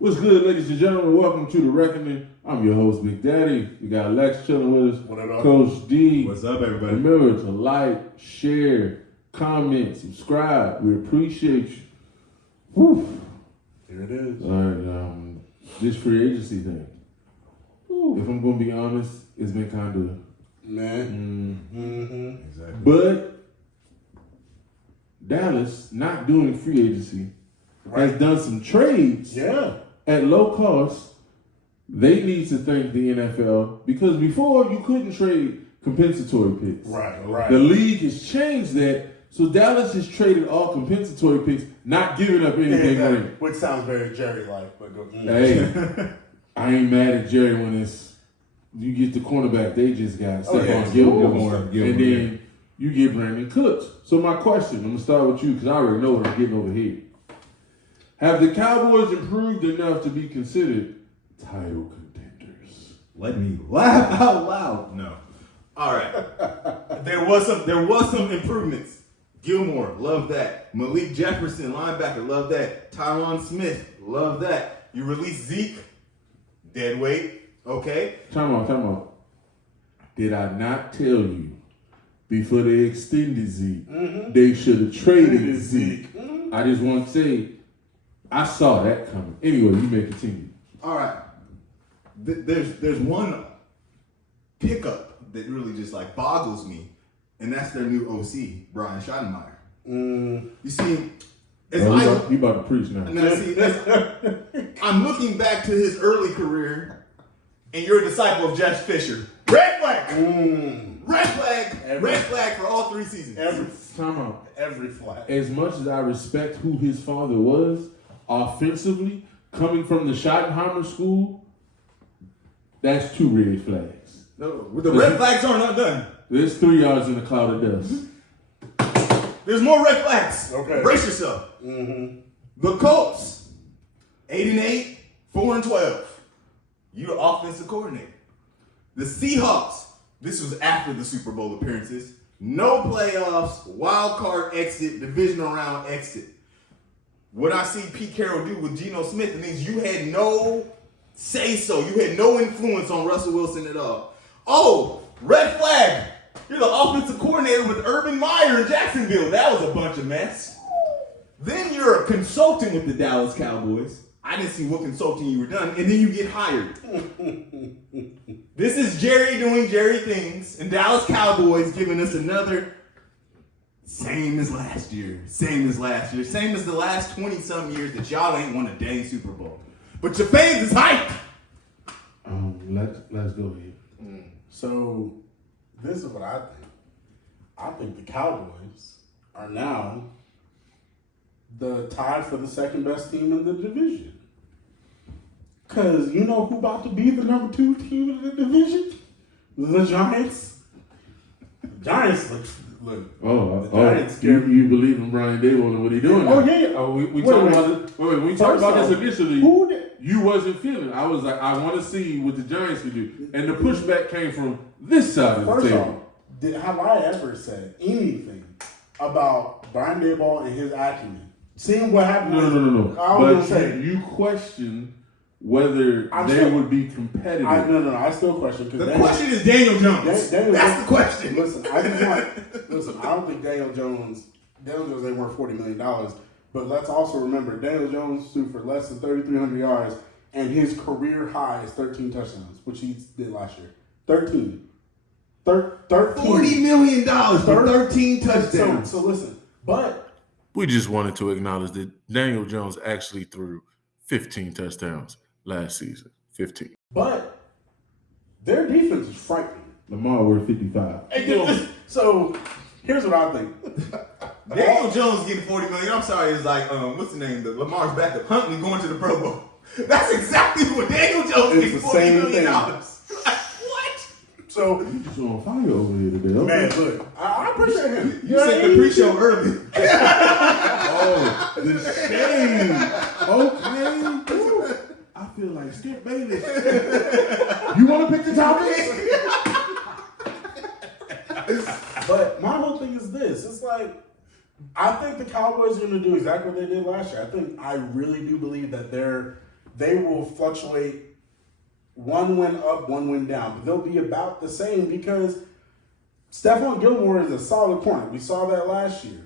What's good, ladies and gentlemen? Welcome to The Reckoning. I'm your host, Big Daddy. We got Lex chilling with us. What up? Coach D. What's up, everybody? Remember to like, share, comment, subscribe. We appreciate you. Whew. Here it is. All right, this free agency thing. If I'm going to be honest, it's been kind of... Exactly. But Dallas, not doing free agency, has done some trades at low cost. They need to thank the NFL because before you couldn't trade compensatory picks. Right. The league has changed that, so Dallas has traded all compensatory picks, not giving up anything. Which sounds very Jerry-like, but go. Hey, I ain't mad at Jerry when it's you get the cornerback they just got, Stephon Gilmore, and then you get Brandon Cooks. So my question, I'm gonna start with you because I already know what I'm getting over here. Have the Cowboys improved enough to be considered title contenders? Let me laugh out loud. No. All right. There was some improvements. Gilmore, love that. Malik Jefferson, linebacker, love that. Tyron Smith, love that. You release Zeke, dead weight. Okay. Time out. Did I not tell you before they extended Zeke, they should have traded Zeke? I just want to say, I saw that coming. Anyway, you may continue. All right. There's one pickup that really just like boggles me, and that's their new OC, Brian Schottenheimer. You see, you about to preach now. I'm looking back to his early career, and you're a disciple of Jeff Fisher. Red flag! Red flag for all 3 seasons. Every flag. As much as I respect who his father was, offensively, coming from the Schottenheimer school, that's 2 red flags. No, the red flags are not done. There's 3 yards in a cloud of dust. There's more red flags. Okay. Brace yourself. The Colts, 8-8, 4-12. You're the offensive coordinator. The Seahawks, this was after the Super Bowl appearances. No playoffs, wild card exit, divisional round exit. What I see Pete Carroll do with Geno Smith, it means you had no say-so. You had no influence on Russell Wilson at all. Oh, red flag. You're the offensive coordinator with Urban Meyer in Jacksonville. That was a bunch of mess. Then you're a consultant with the Dallas Cowboys. I didn't see what consulting you were done, and then you get hired. This is Jerry doing Jerry things, and Dallas Cowboys giving us another same as last year, same as the last 20-some years that y'all ain't won a dang Super Bowl. But your fans is hyped. Let's go here. So, this is what I think. I think the Cowboys are now the tie for the second best team in the division. Because you know who about to be the number 2 team in the division? The Giants. The Giants look. The Giants scare me. You believe in Brian Dable and what he's doing? Oh, yeah. We talked about it. Wait, we talked about this initially. You wasn't feeling. I was like, I want to see what the Giants could do. And the pushback came from this side of the table. First off, have I ever said anything about Brian Daboll and his acumen? Seeing what happened. No. But you question whether they would be competitive. I still question. The question is Daniel Jones. That's the question. Listen, I don't think Daniel Jones ain't worth $40 million. But let's also remember, Daniel Jones threw for less than 3,300 yards, and his career high is 13 touchdowns, which he did last year. 13. $40 million for 13 touchdowns. So listen, but we just wanted to acknowledge that Daniel Jones actually threw 15 touchdowns last season. 15. But their defense is frightening. Lamar were 55. So here's what I think. Daniel Jones getting $40 million. I'm sorry, it's like what's the name? The Lamar's backup, Huntley going to the Pro Bowl. That's exactly what Daniel Jones getting $40 million. What? So you just on fire over here today. Okay. Man, look, I appreciate him. You said the pre-show early. Oh, the shame. Okay. I feel like Skip Bayless. You want to pick the topic? But my whole thing is this. It's like, I think the Cowboys are going to do exactly what they did last year. I really do believe that they're they will fluctuate 1 win up, 1 win down, but they'll be about the same because Stephon Gilmore is a solid corner. We saw that last year.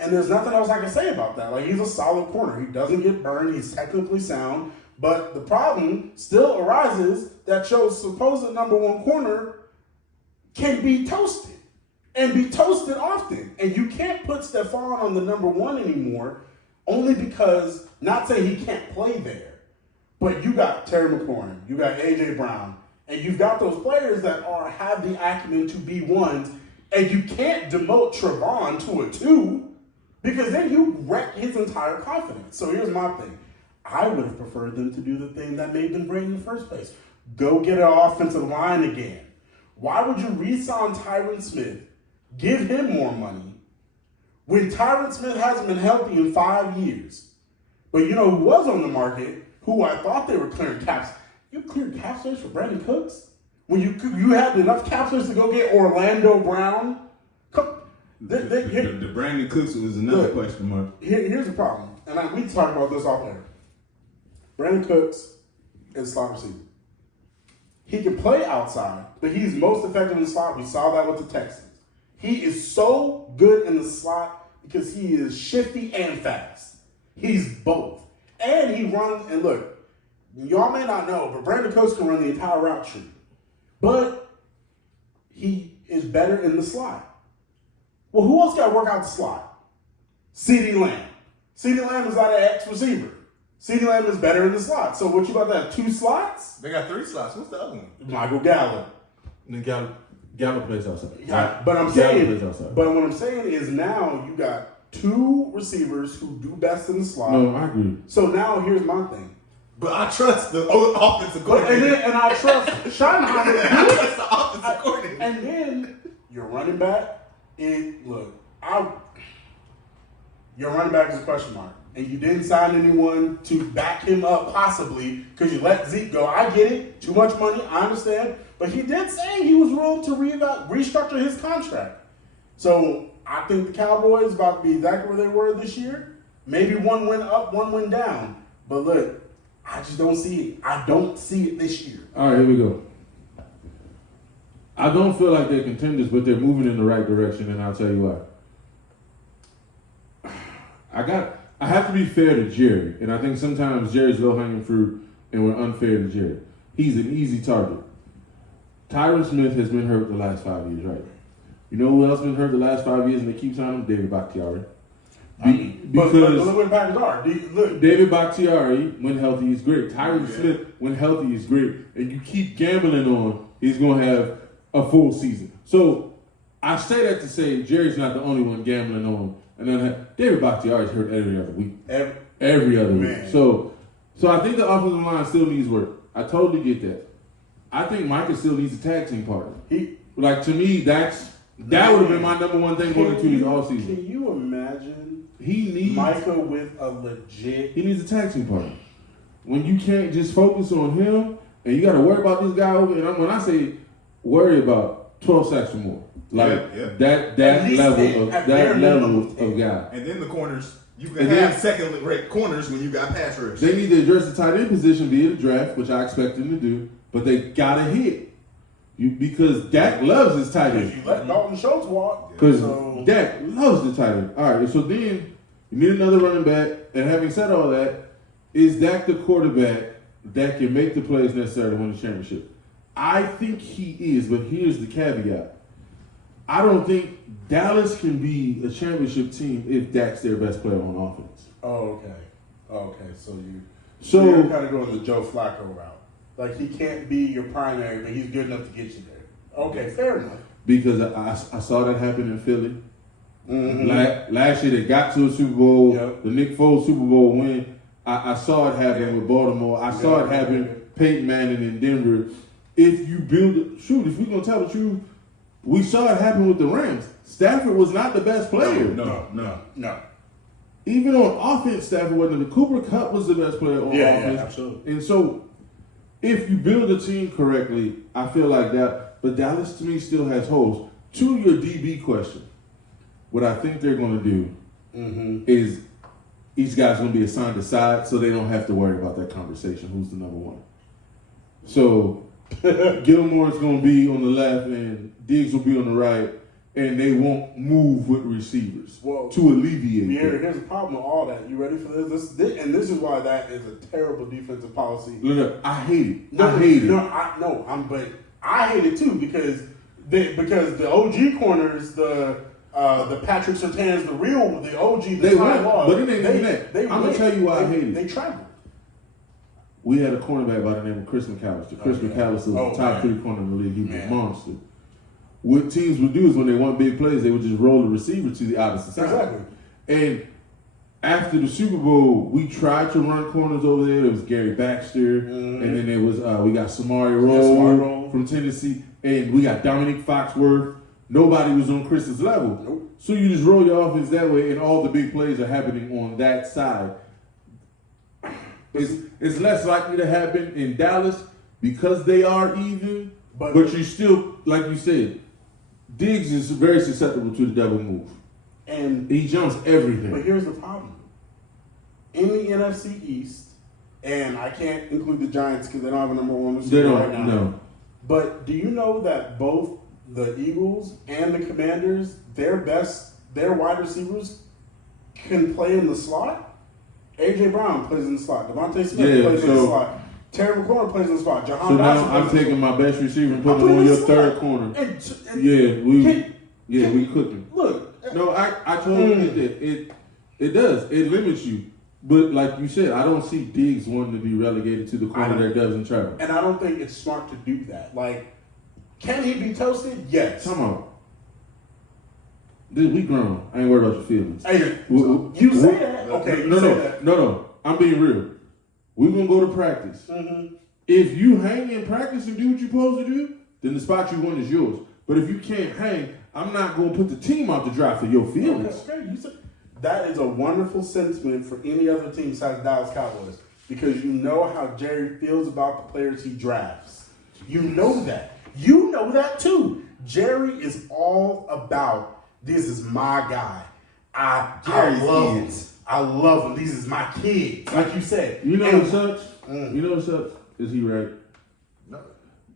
And there's nothing else I can say about that. Like, he's a solid corner. He doesn't get burned. He's technically sound. But the problem still arises that your supposed number one corner can be toasted. And be toasted often. And you can't put Stephon on the number one anymore only because, not saying he can't play there, but you got Terry McLaurin, you got A.J. Brown, and you've got those players that have the acumen to be ones, and you can't demote Trevon to a 2 because then you wreck his entire confidence. So here's my thing. I would have preferred them to do the thing that made them great in the first place. Go get an offensive line again. Why would you re-sign Tyron Smith, give him more money, when Tyron Smith hasn't been healthy in 5 years? But you know who was on the market, who I thought they were clearing caps. You cleared cap space for Brandon Cooks? When you had enough cap space to go get Orlando Brown? The Brandon Cooks was another question mark. Here's the problem, and we talked about this off air. Brandon Cooks is slot receiver. He can play outside, but he's most effective in the slot. We saw that with the Texans. He is so good in the slot because he is shifty and fast. He's both. And he runs, and look, y'all may not know, but Brandon Cooks can run the entire route tree. But he is better in the slot. Well, who else got to work out the slot? CeeDee Lamb. CeeDee Lamb is not an X-receiver. CeeDee Lamb is better in the slot. So what you about to have 2 slots? They got 3 slots. What's the other one? Michael Gallup. And then Gallup plays outside. Yeah, but I'm saying, but what I'm saying is now you got 2 receivers who do best in the slot. No, I agree. So now here's my thing. But I trust the offensive coordinator. And I trust Schottenheimer. I trust the offensive coordinator. And then your running back, your running back is a question mark. And you didn't sign anyone to back him up possibly because you let Zeke go. I get it. Too much money. I understand. But he did say he was willing to restructure his contract. So I think the Cowboys about to be exactly where they were this year. Maybe 1 win up, 1 win down. But look, I just don't see it. I don't see it this year. All right, here we go. I don't feel like they're contenders, but they're moving in the right direction, and I'll tell you why. I have to be fair to Jerry, and I think sometimes Jerry's low-hanging fruit, and we're unfair to Jerry. He's an easy target. Tyron Smith has been hurt the last 5 years, right? You know who else been hurt the last 5 years, and they keep signing him? David Bakhtiari. But look what the Packers are. Look. David Bakhtiari, when healthy, is great. Tyron Smith, when healthy, is great. And you keep gambling on he's going to have a full season. So I say that to say Jerry's not the only one gambling on. And then David Bakhtiari is hurt every other week. Every other week. So I think the offensive line still needs work. I totally get that. I think Micah still needs a tag team partner. To me, that would have been my number one thing going into his offseason. Can you imagine he needs Micah with a legit... He needs a tag team partner. When you can't just focus on him, and you got to worry about this guy over, and when I say worry about, 12 sacks or more. That level of guy. And then the corners, you can have second-rate corners when you got pass rush. They need to address the tight end position via the draft, which I expect them to do, but they got to hit. Because Dak loves his tight end. You let Dalton Schultz walk. Because Dak loves the tight end. All right, so then you need another running back. And having said all that, is Dak the quarterback that can make the plays necessary to win the championship? I think he is, but here's the caveat. I don't think Dallas can be a championship team if Dak's their best player on offense. Oh, okay. So you're kind of going the Joe Flacco route. Like, he can't be your primary, but he's good enough to get you there. Okay, fair enough. Because I saw that happen in Philly. Mm-hmm. Last year they got to a Super Bowl. Yep. The Nick Foles Super Bowl win. I saw it happen with Baltimore. I saw it happen Peyton Manning in Denver. If you build it, if we're going to tell the truth, we saw it happen with the Rams. Stafford was not the best player. No. Even on offense, Stafford wasn't. Cooper Kupp was the best player on offense. Yeah, absolutely. And so, if you build a team correctly, I feel like that. But Dallas, to me, still has holes. To your DB question, what I think they're going to do is each guy's going to be assigned a side, so they don't have to worry about that conversation. Who's the number one? So Gilmore's going to be on the left, and Diggs will be on the right, and they won't move with receivers to alleviate. Here's the problem with all that. You ready for this? And this is why that is a terrible defensive policy. Look, I hate it. But I hate it too because the OG corners, the Patrick Surtains, the OG, they win, but it ain't even that. I'm gonna tell you why I hate it. They travel. We had a cornerback by the name of Chris McAllister. Chris McAllister was the top 3 corner in the league. He was a monster. What teams would do is when they want big plays, they would just roll the receiver to the opposite side. Exactly. And after the Super Bowl, we tried to run corners over there. It was Gary Baxter, and then there was we got Samari Rolle from Tennessee, and we got Dominic Foxworth. Nobody was on Chris's level. Nope. So you just roll your offense that way, and all the big plays are happening on that side. It's less likely to happen in Dallas because they are even, but you still, like you said, Diggs is very susceptible to the double move. And he jumps everything. But here's the problem. In the NFC East, and I can't include the Giants because they don't have a number 1 receiver right now. No. But do you know that both the Eagles and the Commanders, their wide receivers can play in the slot? A.J. Brown plays in the slot. Devontae Smith plays in the slot. Terry McLaurin plays in the slot. Jahan so now I'm taking my best receiver and putting him on your third corner. We cooking. Look. No, I totally get that. It does. It limits you. But like you said, I don't see Diggs wanting to be relegated to the corner that doesn't travel. And I don't think it's smart to do that. Like, can he be toasted? Yes. Come on. Dude, we grown. I ain't worried about your feelings. Hey, you say that. Okay, No. I'm being real. We're going to go to practice. Mm-hmm. If you hang in practice and do what you're supposed to do, then the spot you want is yours. But if you can't hang, I'm not going to put the team out to dry for your feelings. Okay. That is a wonderful sentiment for any other team besides Dallas Cowboys because you know how Jerry feels about the players he drafts. You know that. You know that too. Jerry is all about, this is my guy. I love him. These is my kids. Like you said. You know what sucks? You know what sucks? Is he right? No.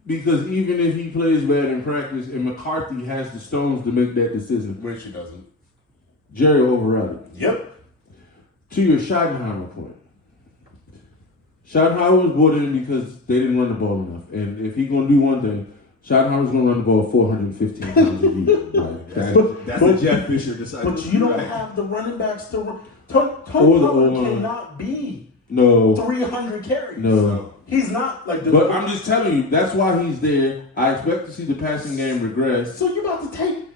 Because even if he plays bad in practice and McCarthy has the stones to make that decision. Which he doesn't. Jerry override it. Yep. To your Schottenheimer point. Schottenheimer was brought in because they didn't run the ball enough. And if he's going to do one thing, Schottenheimer's going to run the ball 415 times a year. That's a Jeff Fisher disciple. But you don't have the running backs to run. Tony cannot be 300 carries. No. He's not like the. But I'm just telling you, that's why he's there. I expect to see the passing game regress. So you're about to take.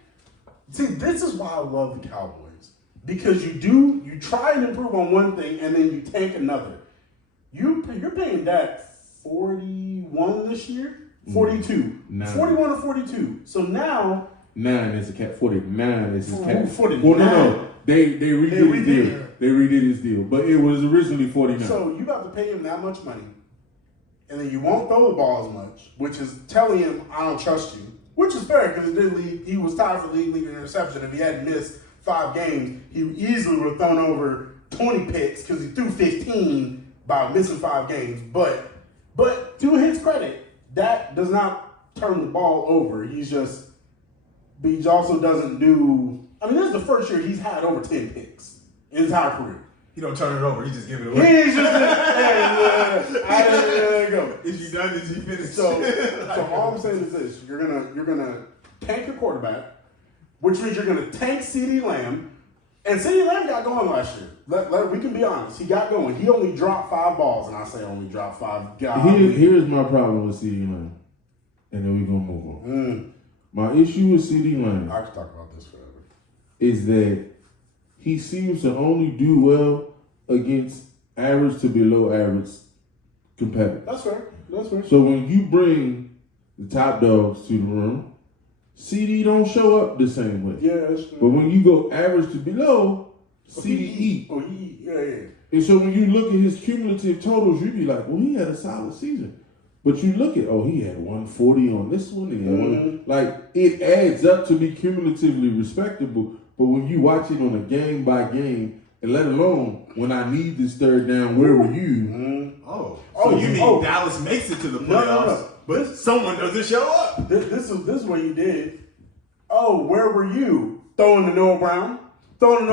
See, this is why I love the Cowboys. Because you try and improve on one thing and then you tank another. You're paying that 41 this year? 42. 41 or 42. So now. 9 is a cap. 49 is his cap. 49. Well, no. They redid his deal. They redid his deal. But it was originally 49. So you got to pay him that much money. And then you won't throw the ball as much, which is telling him, I don't trust you. Which is fair because he was tied for league interception. If he hadn't missed 5 games, he easily would have thrown over 20 picks because he threw 15 by missing 5 games. But to his credit, that does not turn the ball over. But he also doesn't do. I mean, this is the first year he's had over 10 picks in his entire career. He don't turn it over. He just give it away. He's just there you go. Is you done? Is he finished? So all I'm saying is this: you're gonna tank your quarterback, which means you're gonna tank CeeDee Lamb, and CeeDee Lamb got going last year. We can be honest. He got going. He only dropped 5 balls, and I say only dropped 5. Here's my problem with CeeDee Lamb, and then we're gonna move on. My issue with CeeDee Lamb, I could talk about this forever, is that he seems to only do well against average to below average competitors. That's fair. So when you bring the top dogs to the room, CD don't show up the same way. Yeah, that's true. But when you go average to below, CD eat. Yeah. And so when you look at his cumulative totals, you be like, well, he had a solid season. But you look at, he had 140 on this one. He had like, it adds up to be cumulatively respectable. But when you watch it on a game by game, And let alone when I need this third down, where were you? Mm-hmm. So you mean Dallas makes it to the playoffs, No. but someone doesn't show up? This is what you did. Oh, where were you? Throwing to Noah Brown, going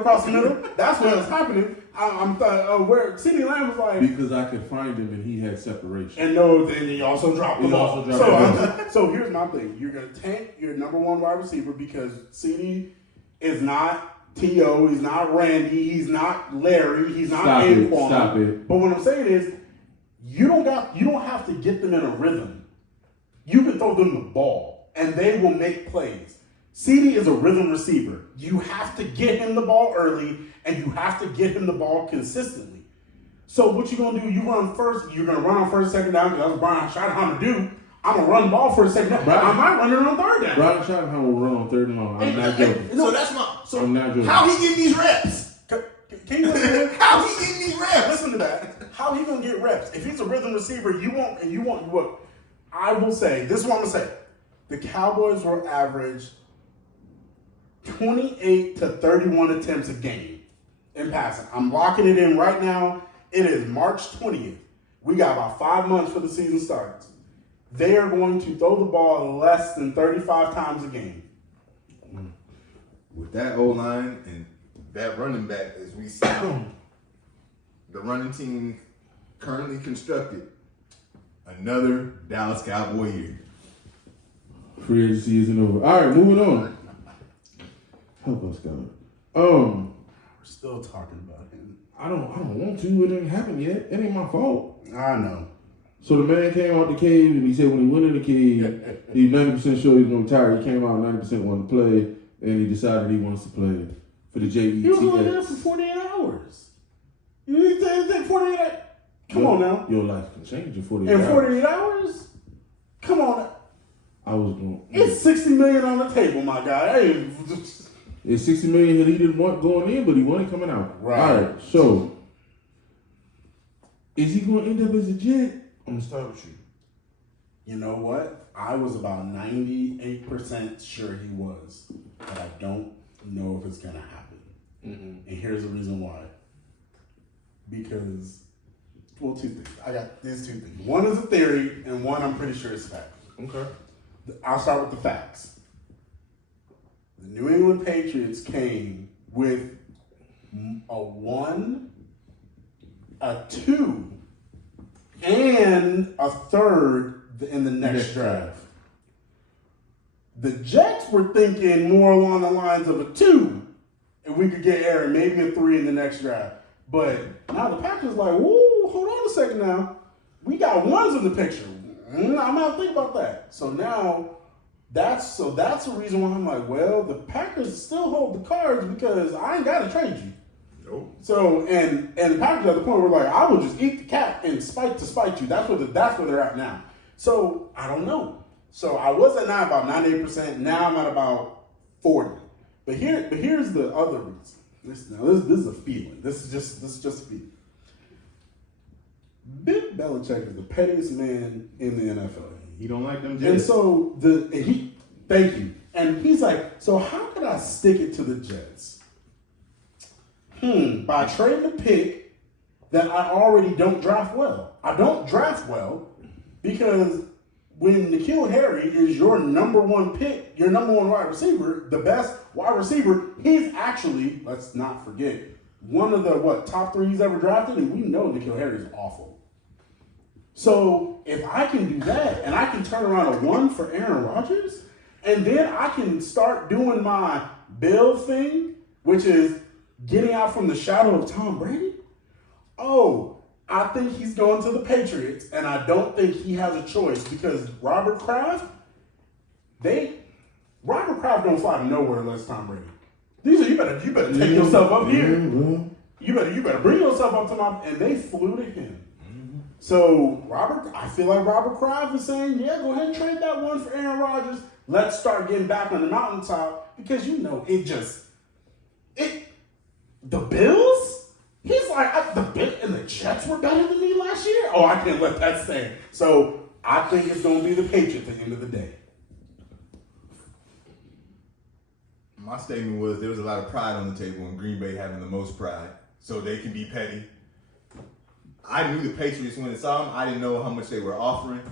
across the middle. That's what was happening. I'm where CeeDee Lamb was like, Because I could find him and he had separation. and no, then he also dropped the He ball. also dropped the ball. So here's my thing: you're gonna tank your number one wide receiver because CeeDee is not T.O., he's not Randy, he's not Larry, he's not Anquan. Stop it. But what I'm saying is, you don't have to get them in a rhythm. You can throw them the ball, and they will make plays. CeeDee is a rhythm receiver. You have to get him the ball early, and you have to get him the ball consistently. So what you gonna do? You run first. You're gonna run on first, second down because that's what Brian Schottenheimer do. I'm gonna run the ball for a second down. I might run it on third down. Brian Schottenheimer will run on third and long. I'm not joking. So that's my. So I'm not joking. how he getting these reps? Can you listen to How he getting these reps? Listen to that. How he gonna get reps? If he's a rhythm receiver, you want what? I will say, this is what I'm gonna say. The Cowboys will average 28 to 31 attempts a game in passing. I'm locking it in right now. It is March 20th. We got about 5 months for the season starts. They are going to throw the ball less than 35 times a game. With that O-line and that running back, as we see, the running team currently constructed, another Dallas Cowboy year. Free agency isn't over. All right, moving on. Help us, God. We're still talking about him. I don't want to. It didn't happen yet. It ain't my fault. I know. So the man came out the cave and he said when he went in the cave, he's 90% sure he's going to retire. He came out 90% wanted to play, and he decided he wants to play for the JETS. He was only there for 48 hours. You think 48 hours? Come on now. Your life can change in 48 In hours. 48 hours? Come on. I was going. It's $60 million on the table, my guy. Hey, It's $60 million that he didn't want going in, but he wanted coming out. Right. All right. So, is he going to end up as a Jet? I'm gonna start with you. you know what? I was about 98% sure he was, but I don't know if it's gonna happen. Mm-hmm. And here's the reason why. Because, well, two things. I got these two things. One is a theory, and one I'm pretty sure is fact. Okay. I'll start with the facts. The New England Patriots came with a 1, a 2, and a 3rd in the next draft. The Jets were thinking more along the lines of a 2, and we could get Aaron, maybe a 3 in the next draft. But now the Packers like, whoa, hold on a second now. We got 1s in the picture. I'm not think about that. So now that's the reason why I'm like, well, the Packers still hold the cards because I ain't gotta trade you. Nope. So and the Packers at the point where like I will just eat the cat and spite you. That's where they're at now. So I don't know. So I was at about 98%. Now I'm at about 40. But here's the other reason. This is a feeling. This is just a feeling. Bill Belichick is the pettiest man in the NFL. He don't like them Jets. And so thank you. And he's like, so how can I stick it to the Jets? By trading a pick that I already don't draft well. I don't draft well because when N'Keal Harry is your number one pick, your number one wide receiver, the best wide receiver, he's actually, let's not forget, one of the top 3 he's ever drafted, and we know N'Keal Harry is awful. So if I can do that, and I can turn around a 1 for Aaron Rodgers, and then I can start doing my Bill thing, which is getting out from the shadow of Tom Brady. Oh, I think he's going to the Patriots, and I don't think he has a choice because Robert Kraft don't fly to nowhere unless Tom Brady. You better take yourself up here. You better bring yourself up to and they flew to him. So I feel like Robert Kraft is saying, yeah, go ahead and trade that 1 for Aaron Rodgers. Let's start getting back on the mountaintop because the Bills? He's like, the Bills and the Jets were better than me last year? Oh, I can't let that stand. So I think it's going to be the Patriots at the end of the day. My statement was there was a lot of pride on the table, and Green Bay having the most pride, so they can be petty. I knew the Patriots when I saw them. I didn't know how much they were offering.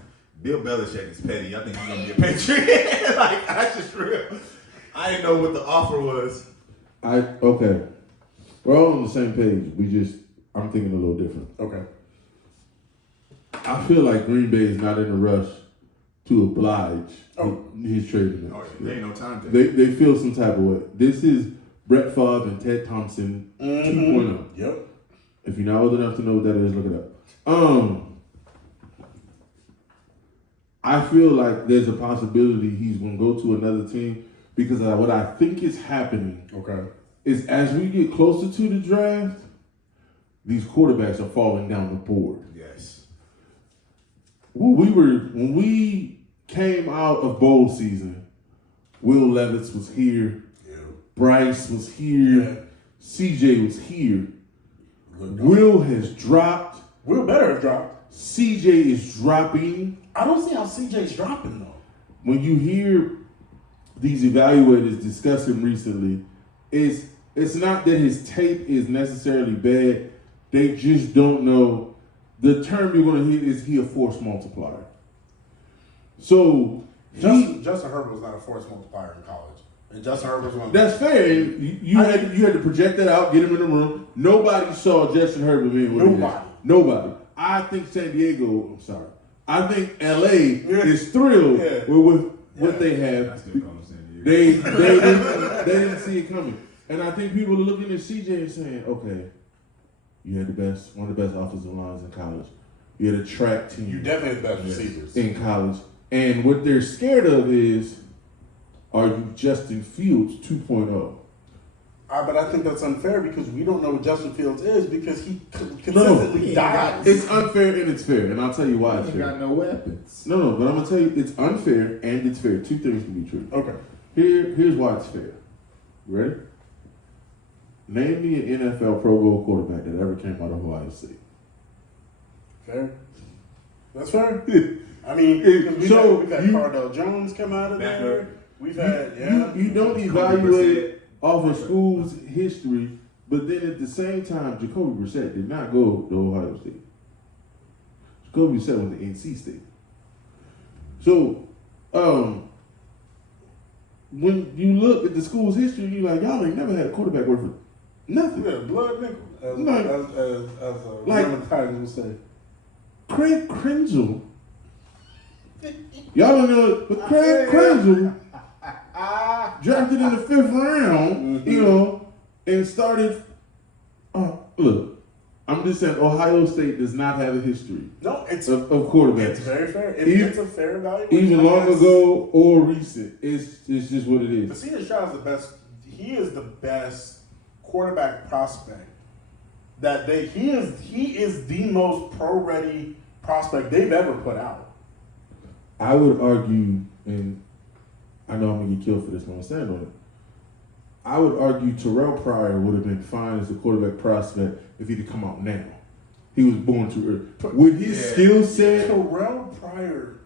Bill Belichick is petty. I think he's gonna be a Patriot. Like, that's just real. I didn't know what the offer was. Okay. We're all on the same page. I'm thinking a little different. Okay. I feel like Green Bay is not in a rush to oblige his trading. Oh, there ain't no time to. They feel some type of way. This is Brett Favre and Ted Thompson 2.0. Yep. If you're not old enough to know what that is, look it up. I feel like there's a possibility he's going to go to another team because what I think is happening is as we get closer to the draft, these quarterbacks are falling down the board. Yes. When we came out of bowl season, Will Levis was here, Bryce was here, CJ was here. Will has dropped. Will better have dropped. CJ is dropping. I don't see how CJ's dropping though. When you hear these evaluators discuss him recently, it's not that his tape is necessarily bad. They just don't know. The term you're going to hear is he a force multiplier. So Justin Herbert was not a force multiplier in college. And Justin Herbert's one. That's fair. And you had to project that out, get him in the room. Nobody saw Justin Herbert being what Nobody. I think San Diego. I'm sorry. I think LA is thrilled with what they have. I still call him San Diego. They didn't see it coming, and I think people are looking at CJ and saying, "Okay, you had one of the best offensive lines in college. You had a track team. You definitely had the best receivers in college." And what they're scared of is, are you Justin Fields 2.0? But I think that's unfair because we don't know what Justin Fields is because he consistently dies. It's unfair and it's fair, and I'll tell you why it's fair. He got no weapons. No, but I'm gonna tell you it's unfair and it's fair. Two things can be true. Okay. Here's why it's fair. Ready? Name me an NFL Pro Bowl quarterback that ever came out of Ohio State. Fair. That's fair. I mean, we've had Cardell Jones come out of there. We've had You don't evaluate off of school's history, but then at the same time, Jacoby Brissett did not go to Ohio State. Jacoby Brissett went to NC State. So, when you look at the school's history, you're like, y'all ain't never had a quarterback worth for nothing. Yeah, blood nickel, as one of the Tigers would say. Craig Krenzel. Y'all don't know, but Craig Krenzel drafted in the 5th round, and started. Look, I'm just saying, Ohio State does not have a history. No, it's of quarterbacks. It's very fair. It's a fair evaluation. Even long ago or recent, it's just what it is. But C.J. Stroud is the best. He is the best quarterback prospect he is the most pro-ready prospect they've ever put out. I would argue, and I know I'm going to get killed for this, but I'm going to stand on it. I would argue Terrell Pryor would have been fine as a quarterback prospect if he'd have come out now. He was born too early. With his skill set... Terrell Pryor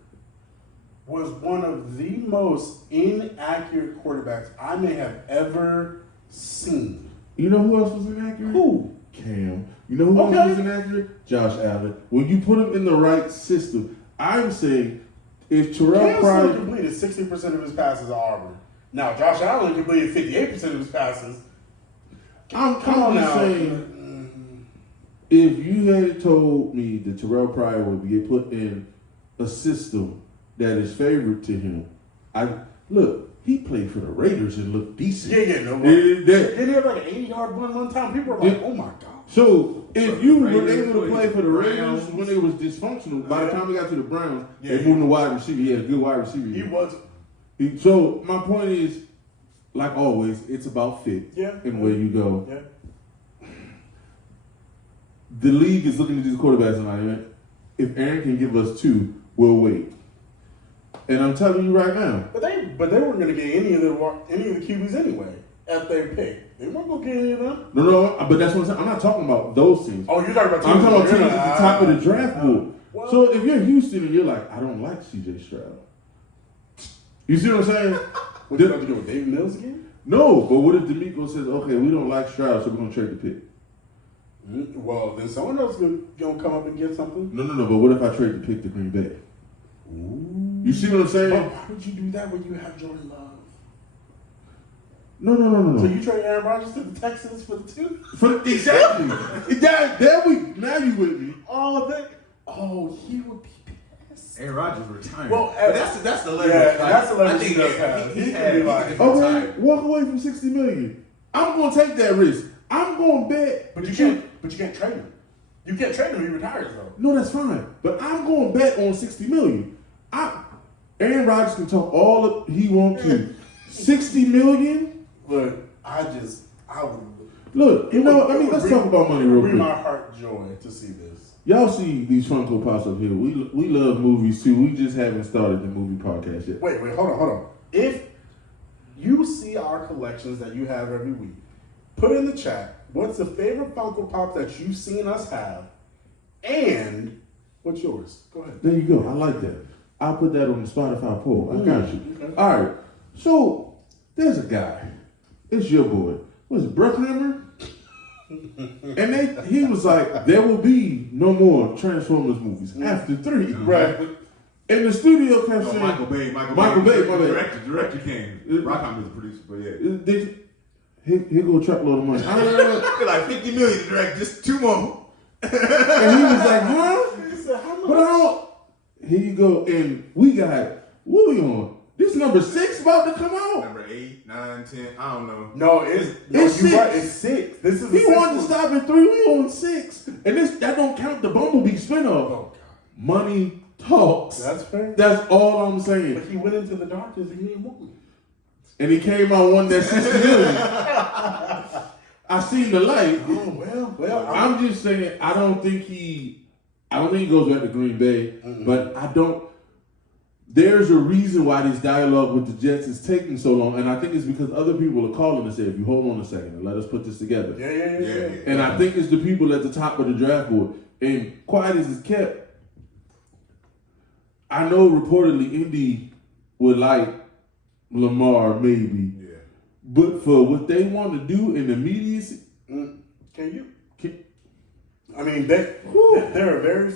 was one of the most inaccurate quarterbacks I may have ever seen. You know who else was inaccurate? Who? Cam. You know who else was inaccurate? Josh Allen. When you put him in the right system, I'm saying if Terrell Pryor completed 60% of his passes at Auburn. Now Josh Allen completed 58% of his passes. I'm saying if you had told me that Terrell Pryor would get put in a system that is favorite to him, he played for the Raiders and looked decent. Did he have like an 80-yard run one time? People were like, oh my God. So, if you were able to play for the Raiders when it was dysfunctional, by the time we got to the Browns, they moved to wide receiver. He had a good wide receiver. He was. So, my point is, like always, it's about fit and where you go. Yeah. The league is looking at these quarterbacks and like, if Aaron can give us 2, we'll wait. And I'm telling you right now. But they weren't going to get any of the QBs anyway at their pick. They weren't going to get any of them. No, but that's what I'm saying. I'm not talking about those teams. Oh, you're talking about teams. I'm talking about teams at the top of the draft board. Well, so if you're Houston and you're like, I don't like CJ Stroud. You see what I'm saying? What you about to do with David Mills again? No, but what if D'Amico says, okay, we don't like Stroud, so we're going to trade the pick? Well, then someone else is gonna come up and get something. No, but what if I trade the pick to Green Bay? Ooh. You see what I'm saying? But why would you do that when you have Jordan Love? No. So you trade Aaron Rodgers to the Texans for the two? Exactly. Now you with me. He would be pissed. Aaron Rodgers retiring. Well, but that's the level. Yeah, that's the level I think he does have. he He had could be like, he Okay, could walk away from $60 million. I'm going to take that risk. I'm going to bet. But you can't trade him. You can't trade him. He retires though. No, that's fine. But I'm going to bet on $60 million. Aaron Rodgers can talk all he wants to. $60 million? Look, I would. Look, let's talk about money real quick. Bring my heart joy to see this. Y'all see these Funko Pops up here. We love movies too. We just haven't started the movie podcast yet. Wait, hold on. If you see our collections that you have every week, put in the chat what's the favorite Funko Pop that you've seen us have, and what's yours? Go ahead. There you go. I like that. I'll put that on the Spotify poll. I got you. Okay. All right. So there's a guy. It's your boy. Was it Bruckhammer? And he was like, there will be no more Transformers movies after 3. Right. And the studio kept saying, Michael Bay, director came. Rockham is the producer, but yeah. Here go a truckload of money. Like $50 million to direct just 2 more. And he was like, huh? He said, how much? But I don't. Here you go. And we got, what we on? This number 6 about to come out. Number 8, 9, 10, I don't know. No, it's 6. Right, it's 6. This is He the wanted to stop at 3. We on 6. And that don't count the Bumblebee spinoff. Oh, God. Money talks. That's fair. That's all I'm saying. But he went into the darkness and he didn't want me. And he came out one that 60 million. I seen the light. Oh, well. I'm just saying, I don't think he goes back to Green Bay, but there's a reason why this dialogue with the Jets is taking so long, and I think it's because other people are calling and saying, if you hold on a second and let us put this together. Yeah. And I think it's the people at the top of the draft board. And quiet as it's kept, I know reportedly Indy would like Lamar maybe. Yeah. But for what they want to do in the immediacy, I mean, there are very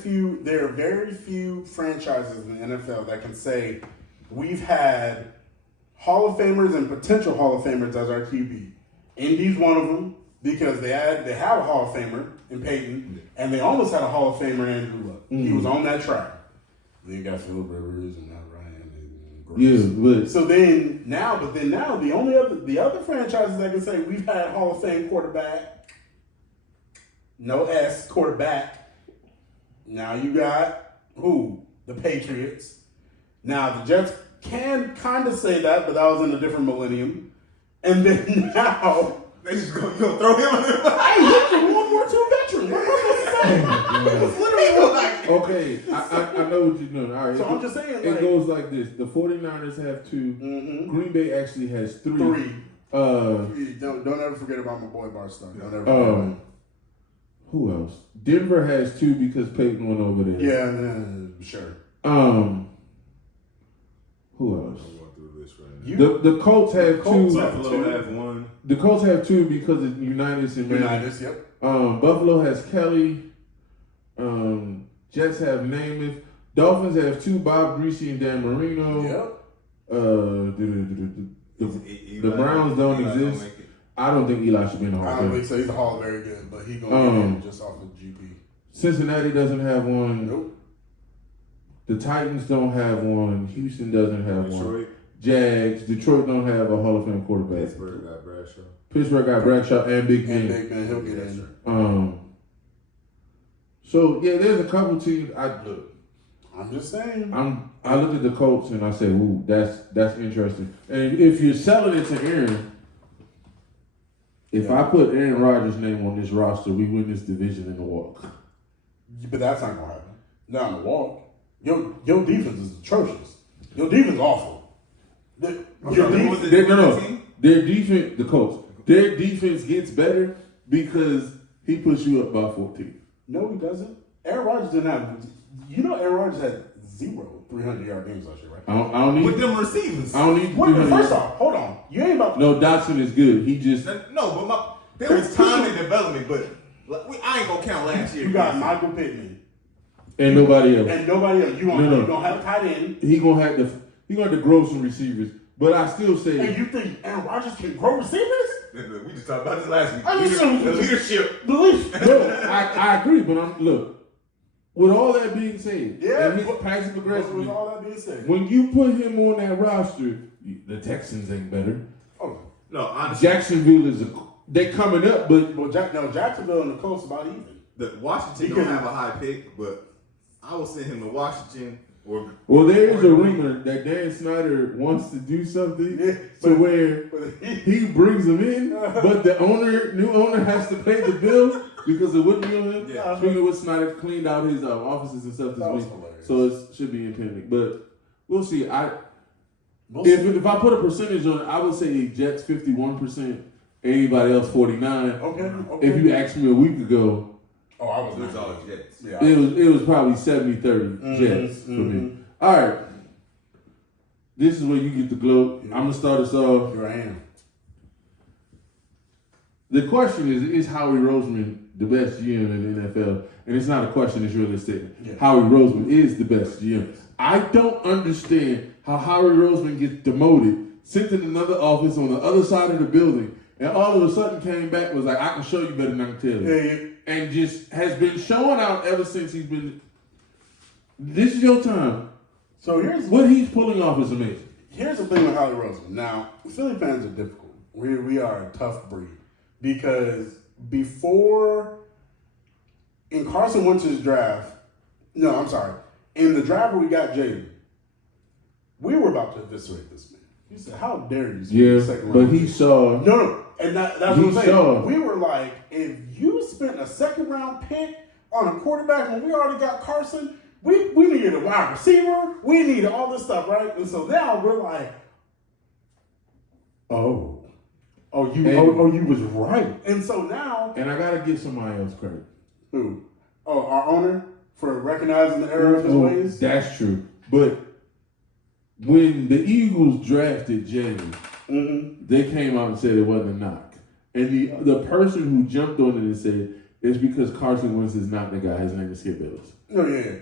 few franchises in the NFL that can say we've had Hall of Famers and potential Hall of Famers as our QB. Indy's one of them because they have a Hall of Famer in Peyton, and they almost had a Hall of Famer in Andrew Luck. He was on that track. Then you got Philip Rivers and Matt Ryan and Gross. Yeah, but So then now the other franchises that can say we've had Hall of Fame quarterback, no S quarterback. Now you got who? The Patriots. Now the Jets can kind of say that, but that was in a different millennium. And then now They just gonna throw him on there. hey, he's a World War II veteran. What am I supposed to say? It was literally like okay, I know what you're doing. All right, So I'm just saying, it like, goes like this: the 49ers have 2. Green Bay actually has 3. 3. Uh, Don't ever forget about my boy Barstow. Don't ever forget about him. Who else? Denver has 2 because Peyton went over there. Yeah, sure. Who else? I'm going through this right now. The Colts have 2. Buffalo has 1. The Colts have 2 because of Unitas and Manning. Unitas, yep. Buffalo has Kelly. Jets have Namath. Dolphins have 2, Bob Greasy and Dan Marino. Yep. The Browns don't exist. I don't think Eli should be in the Hall I of don't Fame. think so. He's a Hall very good, but he's going to get in just off of GP. Cincinnati doesn't have one. Nope. The Titans don't have one. Houston doesn't have one. Detroit. Jags. Detroit don't have a Hall of Fame quarterback. Pittsburgh got Bradshaw. Pittsburgh got Bradshaw and Big And Ben. Big Ben, he'll get in. So yeah, there's a couple teams. I'm just saying. I look at the Colts and I say, ooh, that's interesting. And if you're selling it to Aaron, if I put Aaron Rodgers' name on this roster, we win this division in the walk. But that's not going to happen. Not in the walk. Your defense is atrocious. Your defense is awful. Your defense, Their defense, the Colts, their defense gets better because he puts you up by 14. no, he doesn't. Aaron Rodgers didn't have. Aaron Rodgers had zero 300-yard games last year, right? I don't need. With them receivers. I don't need. What, 300 first yards. off, hold on. You ain't about to. No, Dotson is good. He just. No, but there was time in development, but I ain't gonna count last year. You got Michael Pittman. And nobody else. And nobody else. You don't have a tight end. He gonna have to grow some receivers. But I still say. And you think Aaron Rodgers can grow receivers? We just talked about this last week. I just The leadership. No, I agree, but look. With all that being said, Yeah, and his passive with aggressiveness, all that being said, when you put him on that roster, the Texans ain't better. oh, No, honestly, Jacksonville they coming up, but well, Jacksonville and the Colts about even. the Washington don't have a high pick, but I will send him to Washington or. well, there is a rumor that Dan Snyder wants to do something to where he brings them in, but the new owner has to pay the bill because it wouldn't be on him. Yeah. Speaking of which, Snyder cleaned out his offices and stuff this week, so it should be impending. But we'll see. If I put a percentage on it, I would say Jets 51%, anybody else 49%. Okay. If you asked me a week ago, Oh, I was It's all Jets. Yeah. it was probably 70-30 Jets for me. All right. This is where you get the gloat. I'm going to start us off. Here I am. The question is Howie Roseman the best GM in the NFL? And it's not a question, it's really a statement. Yeah. Howie Roseman is the best GM. I don't understand how Howie Roseman gets demoted, sent in another office on the other side of the building, and all of a sudden came back and was like, I can show you better than I can tell you. Yeah. And just has been showing out ever since he's been. This is your time. So What he's pulling off is amazing. Here's the thing with Howie Roseman. Now, Philly fans are difficult. We are a tough breed because in Carson Wentz's draft, in the draft where we got Jalen, we were about to eviscerate this man. He said, "How dare you?" Yeah, second but round he pick?" saw. No, and that's what He I'm saying. saw. We were like, if you spent a second round pick on a quarterback when we already got Carson, we needed a wide receiver, we needed all this stuff, right? And so now we're like, you was right. And so now, And I gotta give somebody else credit. who? Oh, our owner for recognizing the error of his ways. That's true. But when the Eagles drafted Jalen, they came out and said it wasn't a knock. And the person who jumped on it and said it's because Carson Wentz is not the guy. His name is Skip Bayless. Oh yeah.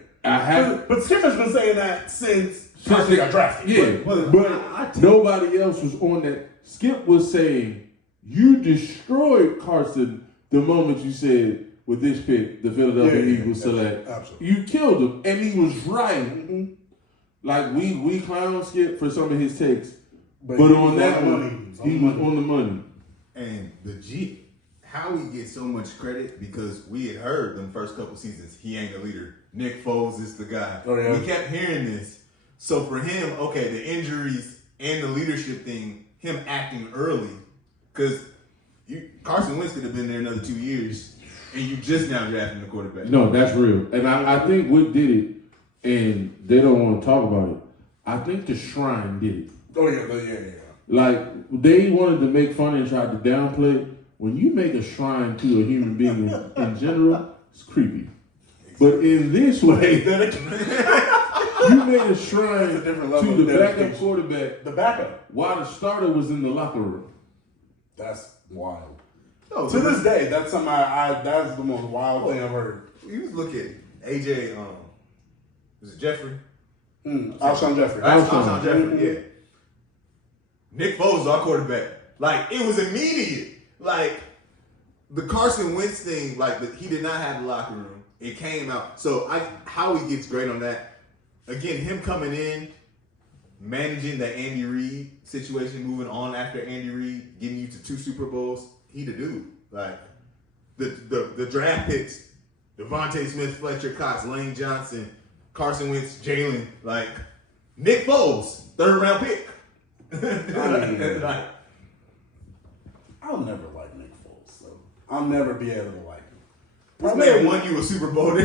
But Skip has been saying that since Carson got drafted. Yeah, but nobody else was on that. Skip was saying you destroyed Carson the moment you said with this pick the Philadelphia Eagles select. Absolutely. You killed him, and he was right. Like we clown Skip for some of his takes, but on that one, he was on the money. And Howie gets so much credit because we had heard them first couple seasons, he ain't the leader. Nick Foles is the guy. Oh, yeah. We kept hearing this. So for him, okay, the injuries and the leadership thing, him acting early, because Carson Wentz could have been there another 2 years, and you just now drafting the quarterback. No, that's real. And I think what did it, and they don't want to talk about it, I think the Shrine did it. Oh yeah. Like, they wanted to make fun and tried to downplay. When you make a shrine to a human being in general, it's creepy. But in this way, you made a shrine That's a different level to of the backup dedication. quarterback The backup. while the starter was in the locker room. That's wild. No, To this day, that's something that's the most wild thing I've heard. You look at AJ, was it Jeffrey? Alshon Jeffrey. Alshon Jeffrey, yeah. Nick Foles is our quarterback. Like, it was immediate. Like, the Carson Wentz thing, like, he did not have the locker room. It came out. So, Howie gets great on that. Again, him coming in, managing the Andy Reid situation, moving on after Andy Reid, getting you to 2 Super Bowls, he the dude. Like, the draft picks, Devontae Smith, Fletcher Cox, Lane Johnson, Carson Wentz, Jalen, like, Nick Foles, 3rd round pick. Like, I'll never like Nick Foles, so I'll never be able to like him. this man won you a Super Bowl.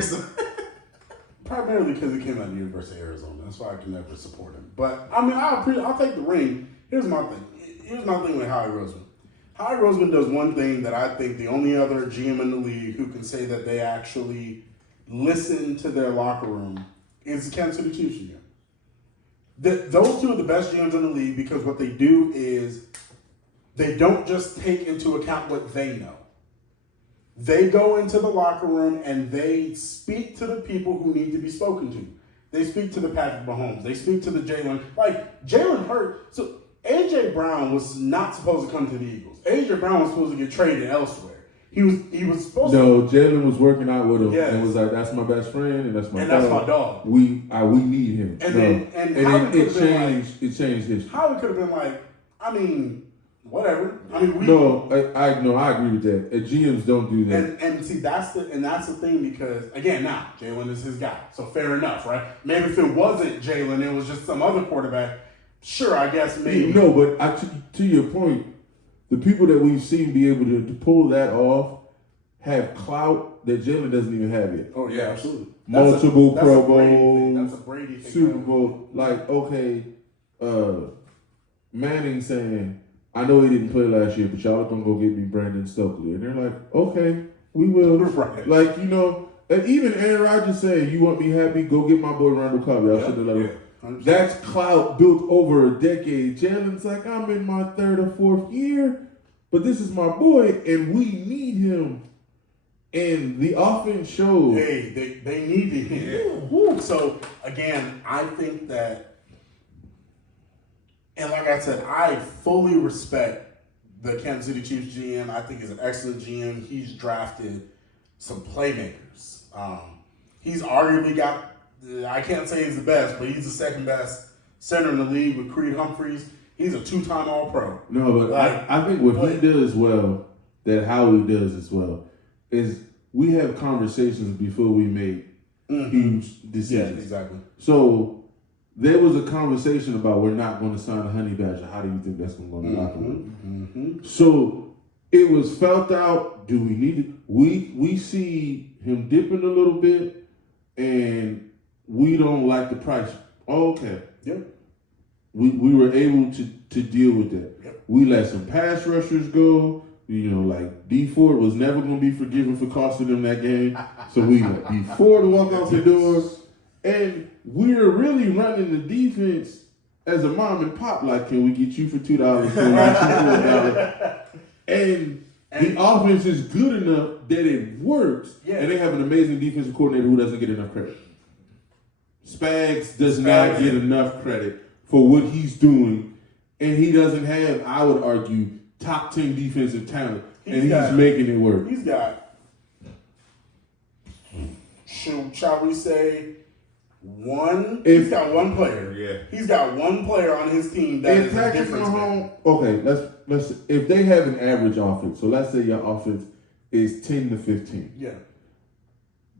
Primarily because he came out of the University of Arizona. That's why I can never support him. But I mean, I'll take the ring. Here's my thing. Here's my thing with Howie Roseman. Howie Roseman does one thing that I think the only other GM in the league who can say that they actually listen to their locker room is the Kansas City Chiefs GM. Those two are the best GMs in the league because what they do is they don't just take into account what they know. They go into the locker room and they speak to the people who need to be spoken to. They speak to the Patrick Mahomes. They speak to the Jalen. Like, Jalen Hurts. So, A.J. Brown was not supposed to come to the Eagles. A.J. Brown was supposed to get traded elsewhere. He was supposed to. No, Jalen was working out with him Yes. and was like, "That's my best friend and that's my dog. We need him." It changed history. How it could have been like, I mean, whatever. I mean, I agree with that. GMs don't do that. And see, that's the thing because again, now Jalen is his guy, so fair enough, right? Maybe if it wasn't Jalen, it was just some other quarterback. Sure, I guess maybe. No, but to your point, the people that we've seen be able to pull that off have clout that Jalen doesn't even have yet. Oh yeah, absolutely. Multiple Pro Bowls, that's a Brady thing. Super Bowl. Like, okay, Manning saying, "I know he didn't play last year, but y'all are gonna go get me Brandon Stokely," and they're like, "Okay, we will." Right. Like, and even Aaron Rodgers saying, "You want me happy? Go get my boy Randall Cobb." Y'all should have let him. 100%. That's clout built over a decade. Jalen's like, I'm in my 3rd or 4th year, but this is my boy, and we need him. And the offense shows. Hey, they needed him. Yeah. So, again, I think that, and like I said, I fully respect the Kansas City Chiefs GM. I think he's an excellent GM. He's drafted some playmakers. He's arguably got, I can't say he's the best, but he's the second best center in the league with Creed Humphreys. He's a 2-time All-Pro. No, but I think what he does well, that Howie does as well, is we have conversations before we make huge decisions. Yeah, exactly. So there was a conversation about we're not going to sign a Honey Badger. How do you think that's going to go in the locker room? So it was felt out. Do we need it? We see him dipping a little bit, and we don't like the price. Oh, okay. Yep. We were able to deal with that. Yep. We let some pass rushers go. Like D Ford was never going to be forgiven for costing them that game. So we let D Ford walk off the door. And we're really running the defense as a mom and pop. Like, can we get you for $2 for $4? And the offense is good enough that it works. Yeah. And they have an amazing defensive coordinator who doesn't get enough credit. Spags does not get enough credit for what he's doing. And he doesn't have, I would argue, top 10 defensive talent. He's making it work. He's got, shall we say, he's got one player. Yeah. He's got one player on his team that is a difference maker. Okay, let's if they have an average offense, so let's say your offense is 10 to 15. Yeah.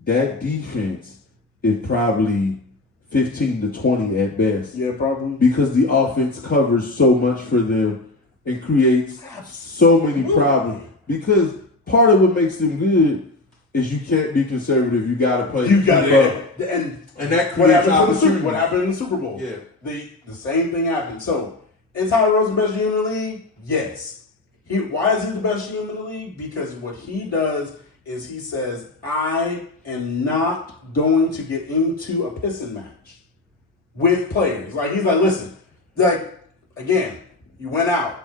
That defense is probably 15 to 20 at best. Yeah, probably. Because the offense covers so much for them and creates so many problems. Because part of what makes them good is you can't be conservative. You got to play. You got to. And that creates opportunity. What happened in the Super Bowl? Yeah. The same thing happened. So, is Tyler Rose the best GM in the league? Yes. Why is he the best GM in the league? Because what he does is he says, I am not going to get into a pissing match with players. Like, he's like, listen, like, again, you went out,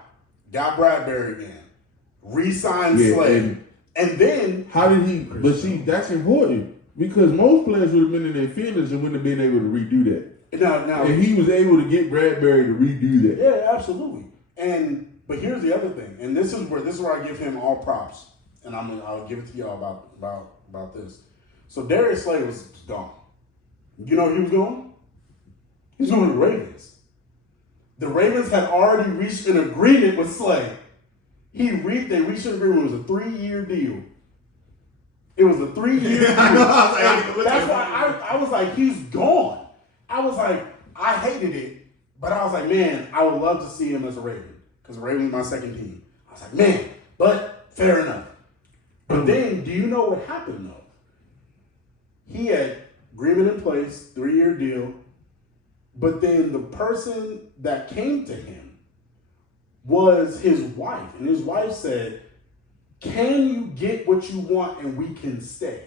got Bradbury again, re-signed Slade, and then... How did he... But see, that's important, because most players would have been in their feelings and wouldn't have been able to redo that. Now, and he was able to get Bradbury to redo that. Yeah, absolutely. But here's the other thing, and this is where I give him all props, and I'll give it to y'all about this. So Darius Slay was gone. You know where he was going? He was going to the Ravens. The Ravens had already reached an agreement with Slay. They reached an agreement. It was a 3-year deal. It was a 3-year deal. That's why I was like, he's gone. I was like, I hated it, but I was like, man, I would love to see him as a Raven. Because the Ravens my second team. I was like, man, but fair enough. But then, do you know what happened, though? He had agreement in place, 3-year deal, but then the person that came to him was his wife. And his wife said, can you get what you want and we can stay?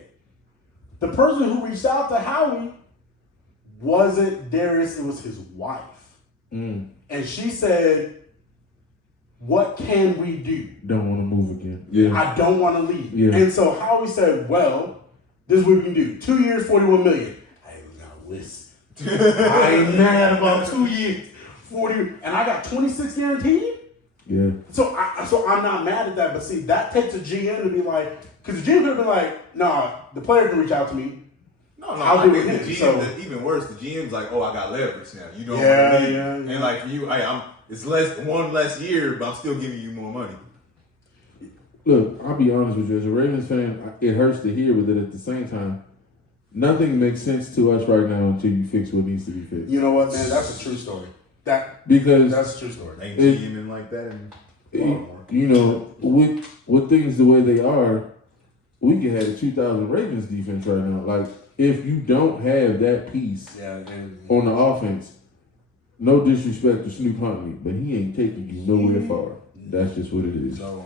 The person who reached out to Howie wasn't Darius, it was his wife. Mm. And she said, what can we do? Don't want to move again. Yeah. I don't want to leave. Yeah. And so Howie said, well, this is what we can do. 2 years, $41 million. I ain't gonna listen. I ain't mad about 2 years, 40, and I got 26 guaranteed. Yeah. So I'm not mad at that. But see, that takes a GM to be like, because the GM could have been like, nah, the player can reach out to me. No, I'll do it the him, GM, so. even worse, the GM's like, oh, I got leverage now. You don't Yeah, want to leave. yeah. And like for you, it's one less year, but I'm still giving you more money. Look, I'll be honest with you. As a Ravens fan, it hurts to hear, but at the same time, nothing makes sense to us right now until you fix what needs to be fixed. You know what, man? That's a true story. Because That's a true story. Ain't GMing like that. you know, with things the way they are, we could have a 2000 Ravens defense right now. Like, if you don't have that piece on the offense, no disrespect to Snoop Huntley, but he ain't taking you nowhere far. That's just what it is. So,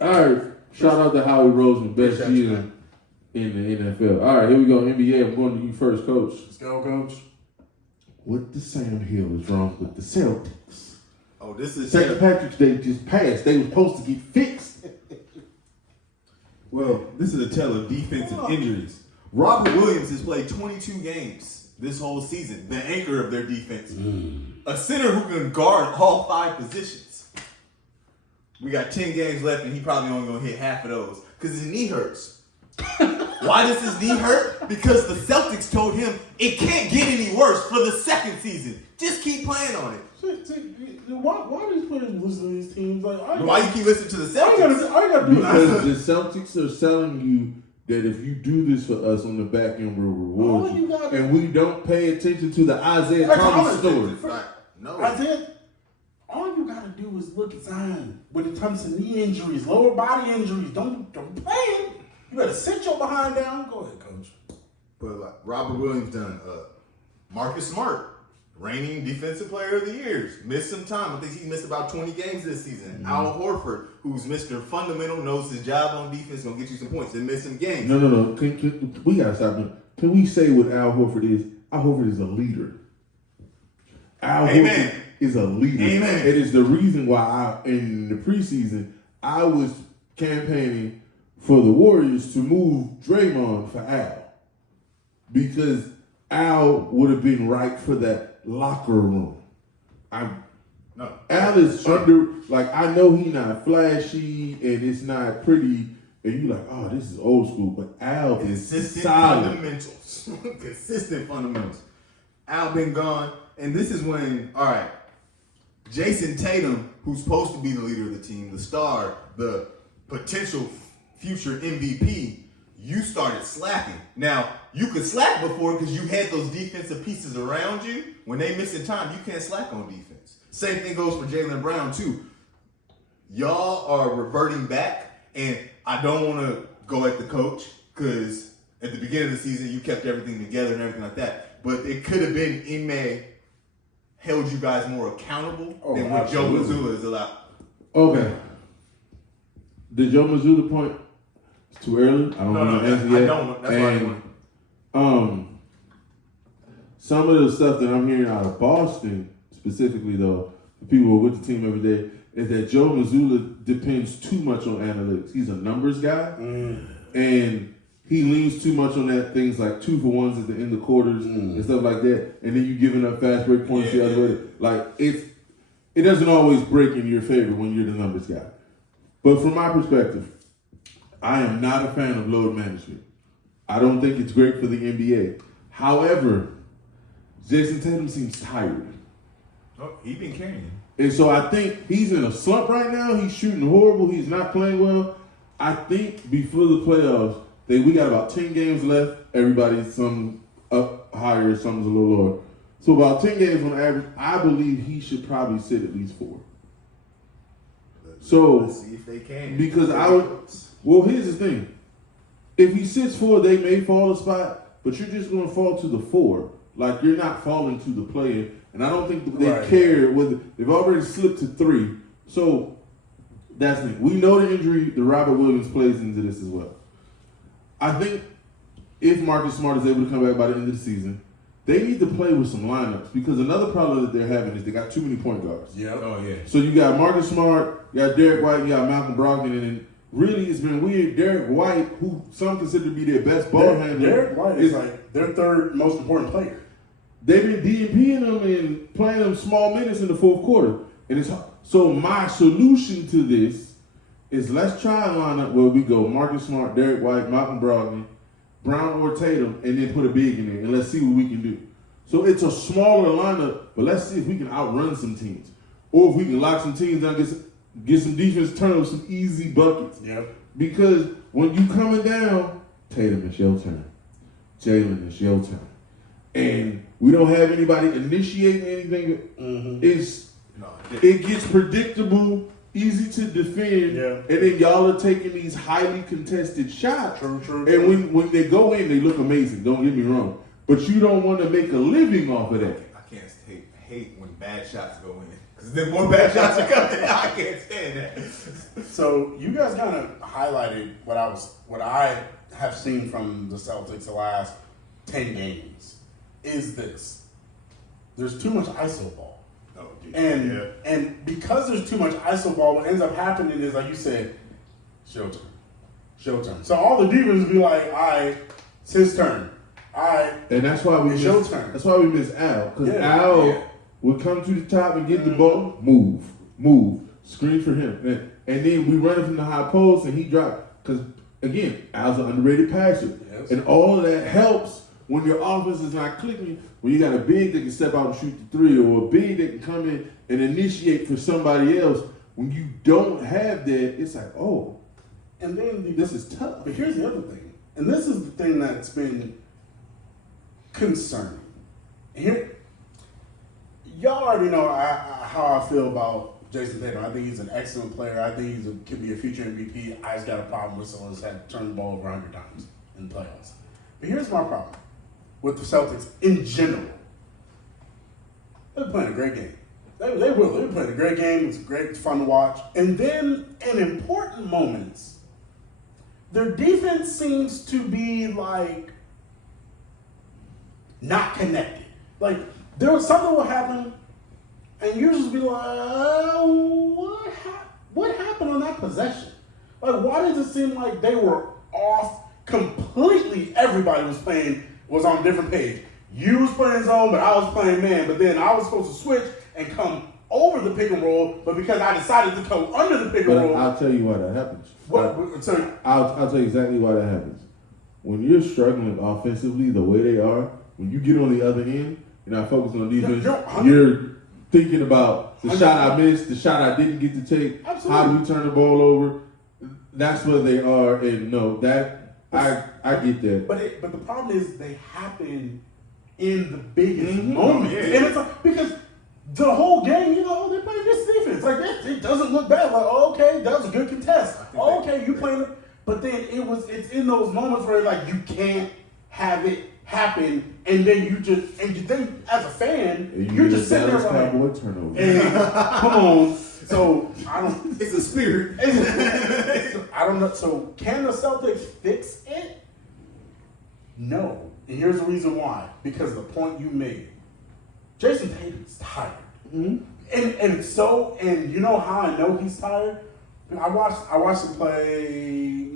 All right, shout out to Howie Roseman, best GM in the NFL. All right, here we go. NBA, I'm going to you first, Coach. let's go, Coach. What the Sam Hill is wrong with the Celtics? Oh, this is St. Patrick's Day just passed. They were supposed to get fixed. Well, this is a tale of defensive injuries. Robert Williams has played 22 games this whole season, the anchor of their defense. A center who can guard all 5 positions. We got 10 games left, and he probably only going to hit half of those because his knee hurts. Why does his knee hurt? Because the Celtics told him it can't get any worse for the second season. Just keep playing on it. Why do these players listen to these teams? Like, Why you keep listening to the Celtics? I gotta do Because the Celtics are selling you that if you do this for us on the back end, we'll reward you. And we don't pay attention to the Isaiah Thomas story. No. Isaiah, all you gotta do is look at Zion when it comes to knee injuries, lower body injuries. Don't play him. You better sit your behind down. Go ahead, Coach. But like Robert Williams done. Marcus Smart, reigning defensive player of the year, missed some time. I think he missed about 20 games this season. Mm-hmm. Al Horford, who's Mr. Fundamental, knows his job on defense, gonna get you some points. Didn't miss some games. No. We gotta stop. Can we say what Al Horford is? Al Horford is a leader. Al Horford is a leader. Amen. It is the reason why in the preseason I was campaigning for the Warriors to move Draymond for Al, because Al would have been right for that locker room. Al is I know he not flashy and it's not pretty, and you like, oh, this is old school, but Al is solid. Fundamentals. Consistent fundamentals. Al been gone, and this is when, all right, Jason Tatum, who's supposed to be the leader of the team, the star, the potential future MVP, you started slacking. Now, you could slack before because you had those defensive pieces around you. When they missing time, you can't slack on defense. Same thing goes for Jaylen Brown, too. Y'all are reverting back, and I don't want to go at the coach because at the beginning of the season, you kept everything together and everything like that. But it could have been Ime held you guys more accountable than what Joe Mazzulla is allowed. Okay. The Joe Mazzulla point, it's too early. I don't want to answer yet. I don't. That's why I want. Some of the stuff that I'm hearing out of Boston, specifically though, the people who are with the team every day, is that Joe Mazzulla depends too much on analytics. He's a numbers guy, and he leans too much on that things like 2-for-1s at the end of quarters and stuff like that, and then you giving up fast break points the other way. Like it doesn't always break in your favor when you're the numbers guy. But from my perspective, I am not a fan of load management. I don't think it's great for the NBA. However, Jason Tatum seems tired. Oh, he been carrying. And so I think he's in a slump right now. He's shooting horrible. He's not playing well. I think before the playoffs, we got about 10 games left. Everybody's some up higher, some's a little lower. So about 10 games on average, I believe he should probably sit at least 4. So Let's see if they can. Because here's the thing. If he sits 4, they may fall a spot, but you're just going to fall to the 4. Like, you're not falling to the play-in. And I don't think they care whether they've already slipped to 3. So that's the thing. We know the injury, the Robert Williams plays into this as well. I think if Marcus Smart is able to come back by the end of the season, they need to play with some lineups because another problem that they're having is they got too many point guards. Yeah. Oh yeah. So you got Marcus Smart, you got Derek White, you got Malcolm Brogdon, and then really it's been weird. Derek White, who some consider to be their best ball handler, Derek White is like their third most important player. They've been DNPing them and playing them small minutes in the fourth quarter, and it's so my solution to this is let's try a lineup where we go Marcus Smart, Derek White, Malcolm Brogdon, Brown or Tatum, and then put a big in there, and let's see what we can do. So it's a smaller lineup, but let's see if we can outrun some teams, or if we can lock some teams down, get some defense turnovers, some easy buckets. Yep. Because when you coming down, Tatum, it's your turn. Jalen, it's your turn. And we don't have anybody initiating anything. Mm-hmm. It gets predictable, easy to defend, and then y'all are taking these highly contested shots. True. And when they go in, they look amazing. Don't get me wrong. But you don't want to make a living off of that. I can't hate when bad shots go in. Because then more bad shots are coming. I can't stand that. So you guys kind of highlighted what I have seen from the Celtics the last 10 games. Is this? There's too much iso ball. Oh, dude. And because there's too much iso ball, what ends up happening is, like you said, showtime. So all the defense be like, all right, it's his turn. All right, and that's why we it's your turn. That's why we miss Al. Because Al would come to the top and get the ball, move, screen for him. And then we run it from the high post and he dropped. Because, again, Al's an underrated passer. Yes. And all of that helps when your offense is not clicking, when you got a big that can step out and shoot the three, or a big that can come in and initiate for somebody else. When you don't have that, it's like, oh, and then this is tough. But here's the other thing, and this is the thing that's been concerning. Here, y'all already know how I feel about Jason Tatum. I think he's an excellent player. I think he could be a future MVP. I just got a problem with someone who's had to turn the ball over 100 times in the playoffs. But here's my problem with the Celtics in general. They're playing a great game. They will. They're playing a great game. It's great. It's fun to watch. And then in important moments, their defense seems to be like not connected. Like there was something will happen, and you just be like, what happened on that possession? Like why does it seem like they were off completely? Everybody was on a different page. You was playing zone, but I was playing man. But then I was supposed to switch and come over the pick and roll, but because I decided to go under the pick and roll. I'll tell you why that happens. So I'll tell you exactly why that happens. When you're struggling offensively the way they are, when you get on the other end, you're not focused on defense. You're thinking about the shot I missed, the shot I didn't get to take. Absolutely. How do we turn the ball over? That's where they are, and no, that I get that. But the problem is they happen in the biggest moment, and it's like because the whole game, they're playing this defense. Like it doesn't look bad. Like okay, that was a good contest. Okay, you playing it, but then it's in those moments where like you can't have it happen, and then you think as a fan, you're just sitting there like, Cowboy turnover. Hey, come on. So I don't. It's a spirit. I don't know. So can the Celtics fix it? No. And here's the reason why. Because the point you made, Jason Tatum's tired. Mm-hmm. And you know how I know he's tired? I watched him play.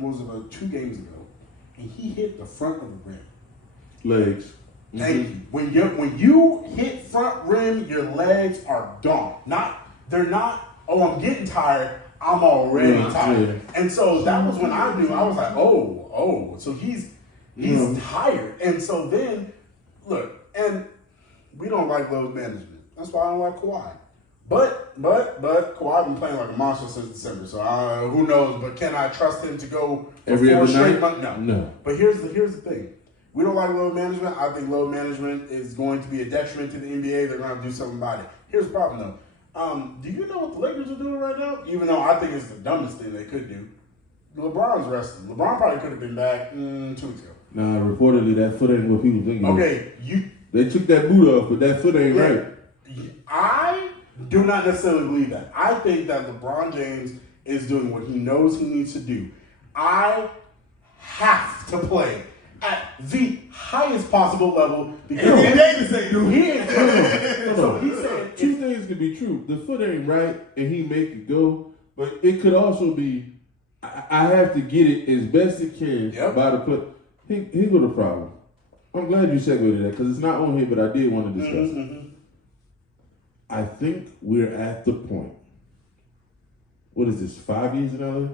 What was it, about 2 games ago? And he hit the front of the rim. Legs. Mm-hmm. Thank you. When you hit front rim, your legs are gone. They're not. Oh, I'm getting tired. I'm already tired. Yeah. And so that was when I knew. I was like, oh. So he's tired. And so then, look, and we don't like load management. That's why I don't like Kawhi. But Kawhi been playing like a monster since December. So who knows? But can I trust him to go for every 4 other straight night? months? No. But here's the thing. We don't like load management. I think load management is going to be a detriment to the NBA. They're going to do something about it. Here's the problem, though. Do you know what the Lakers are doing right now? Even though I think it's the dumbest thing they could do. LeBron's resting. LeBron probably could have been back 2 weeks ago. Nah, reportedly that foot ain't what people think. Okay, they took that boot off, but that foot ain't right. I do not necessarily believe that. I think that LeBron James is doing what he knows he needs to do. I have to play at the highest possible level because Anthony Davis ain't doing he it. is. So he said, Two things can be true. The foot ain't right, and he make it go. But it could also be, I have to get it as best it can by the foot. Here's what the problem. I'm glad you segued to that because it's not on here, but I did want to discuss it. I think we're at the point. What is this? 5 years in LA?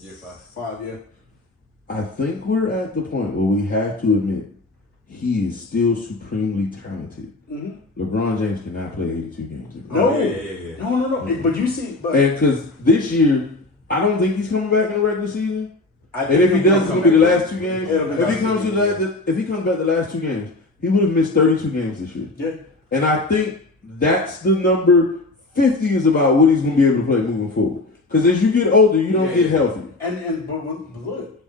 Year 5. 5 years. I think we're at the point where we have to admit he is still supremely talented. LeBron James cannot play 82 games. No. But you see, and because this year, I don't think he's coming back in the regular season. And if he does, it's gonna be the last 2 games. If If he comes back the last 2 games, he would have missed 32 games this year. Yeah. And I think that's the number. 50 is about what he's gonna be able to play moving forward. Because as you get older, you don't get healthy. But look,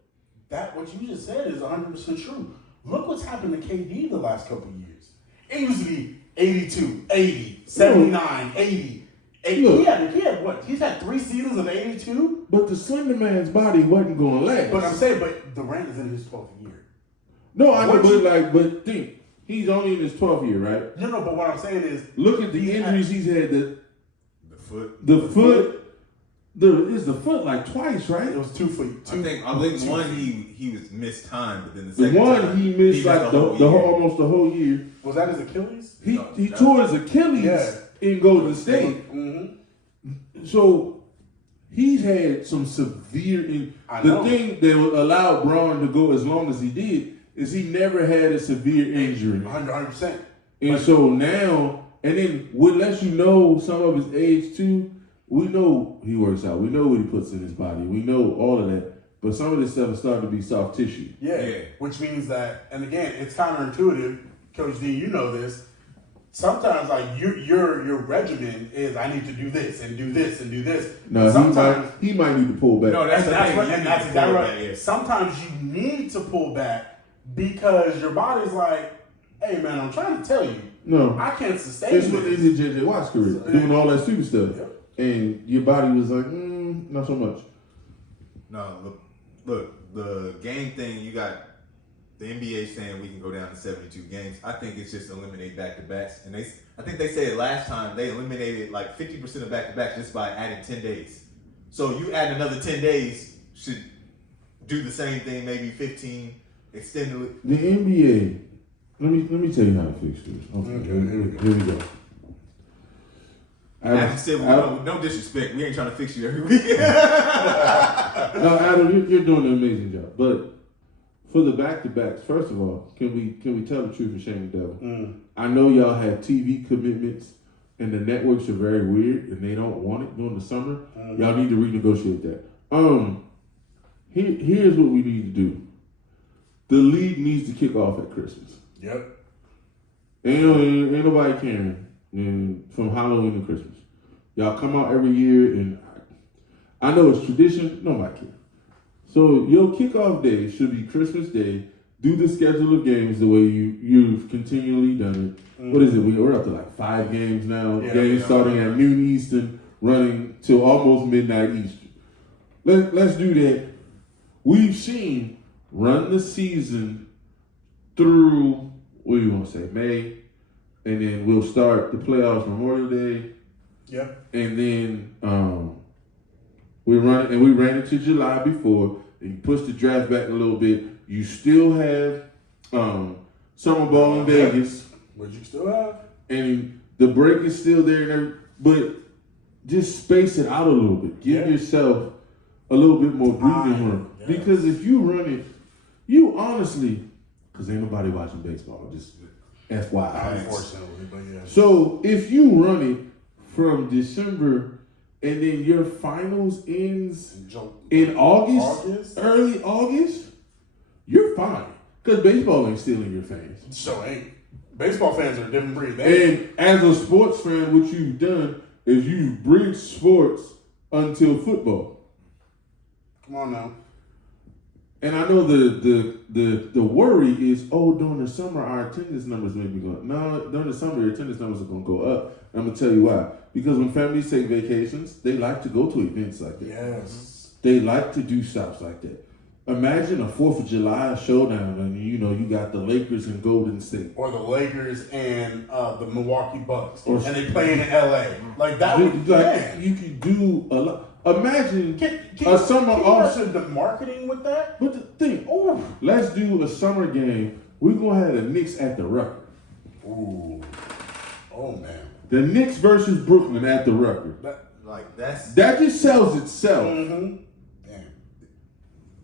that what you just said is 100% true. Look what's happened to KD the last couple of years. It used to be 82, 80, 79, 80. He had what? He's had 3 seasons of 82. But the Slender Man's body wasn't going to last. But I'm saying, Durant is in his 12th year. No, I know, but think he's only in his 12th year, right? No. But what I'm saying is, look at the injuries he's had. The foot. It's the foot like twice, right? It was 2 feet. I think one he was missed time, but then the second one time, he missed like almost the whole year. Was that his Achilles? He tore his Achilles in Golden State. So he's had some severe. The thing that allowed Braun to go as long as he did is he never had a severe injury. 100%. And so now, and then what lets you know some of his age too. We know he works out. We know what he puts in his body. We know all of that. But some of this stuff is starting to be soft tissue. Yeah. Which means that, and again, it's counterintuitive. Coach D, you know this. Sometimes, like your regimen is, I need to do this and do this and do this. No, sometimes he might need to pull back. No, that's exactly right. Yeah. Sometimes you need to pull back because your body's like, hey man, I'm trying to tell you, I can't sustain this. That's what they did JJ Watt's career, doing all that stupid stuff. Yep. And your body was like, not so much. No, look, the game thing, you got the NBA saying we can go down to 72 games. I think it's just eliminate back-to-backs. And I think they said last time they eliminated like 50% of back-to-backs just by adding 10 days. So you add another 10 days, should do the same thing, maybe 15, extend it. The NBA, let me tell you how to fix this. Okay, here we go. No disrespect. We ain't trying to fix you every week. No, Adam, you're doing an amazing job. But for the back-to-backs, first of all, can we tell the truth and shame the devil? I know y'all have TV commitments, and the networks are very weird, and they don't want it during the summer. Y'all need to renegotiate that. Here's what we need to do. The league needs to kick off at Christmas. Yep. Ain't nobody caring. And from Halloween to Christmas, y'all come out every year, and I know it's tradition. Nobody cares. So your kickoff day should be Christmas Day. Do the schedule of games the way you've continually done it. What is it? We're up to like 5 games now. Games starting at noon Eastern, running till almost midnight Eastern. Let's do that. We've seen run the season through, what do you want to say, May? And then we'll start the playoffs Memorial Day. Yep. And then we ran it to July before. And you push the draft back a little bit. You still have summer ball in Vegas. What you still have? And the break is still there, but just space it out a little bit. Give yourself a little bit more breathing room. Yes. Because if you run it, you honestly, because ain't nobody watching baseball, just FYI. Unfortunately, but yeah. So if you run it from December and then your finals ends in August, early August, you're fine. Because baseball ain't stealing your fans. So ain't. Baseball fans are a different breed. And as a sports fan, what you've done is you've bridged sports until football. Come on now. And I know the worry is, during the summer our attendance numbers may be going. No, during the summer your attendance numbers are going to go up. And I'm going to tell you why. Because when families take vacations, they like to go to events like that. Yes. They like to do stops like that. Imagine a 4th of July showdown, and you got the Lakers and Golden State. Or the Lakers and the Milwaukee Bucks. And they play in LA. Like that would you could do a lot. Imagine a summer off. The marketing with that? But the thing, let's do a summer game. We're gonna have the Knicks at the record. Ooh. Oh man. The Knicks versus Brooklyn at the record. That just sells itself. Mm-hmm.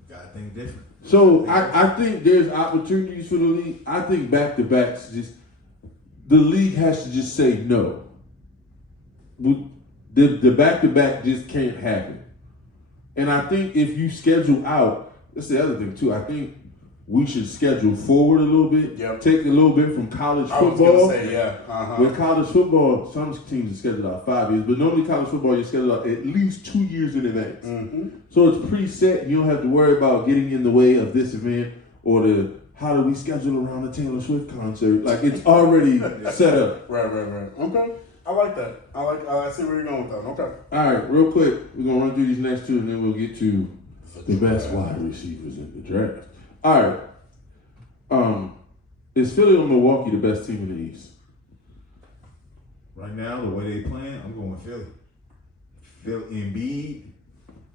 Gotta think different. So I think there's opportunities for the league. I think back-to-backs the league has to just say no. The back-to-back just can't happen. And I think if you schedule out, that's the other thing too. I think we should schedule forward a little bit. Yep. Take a little bit from college football. I was gonna say, yeah. Uh-huh. With college football, some teams are scheduled out 5 years, but normally college football you're scheduled out at least 2 years in advance. Mm-hmm. So it's preset. You don't have to worry about getting in the way of this event or how do we schedule around the Taylor Swift concert. Like it's already set up. Right. Okay. I like that. I see where you're going with that. Okay. All right, real quick, we're gonna run through these next two, and then we'll get to the best wide receivers in the draft. All right. Is Philly or Milwaukee the best team in the East? Right now, the way they playing, I'm going Philly.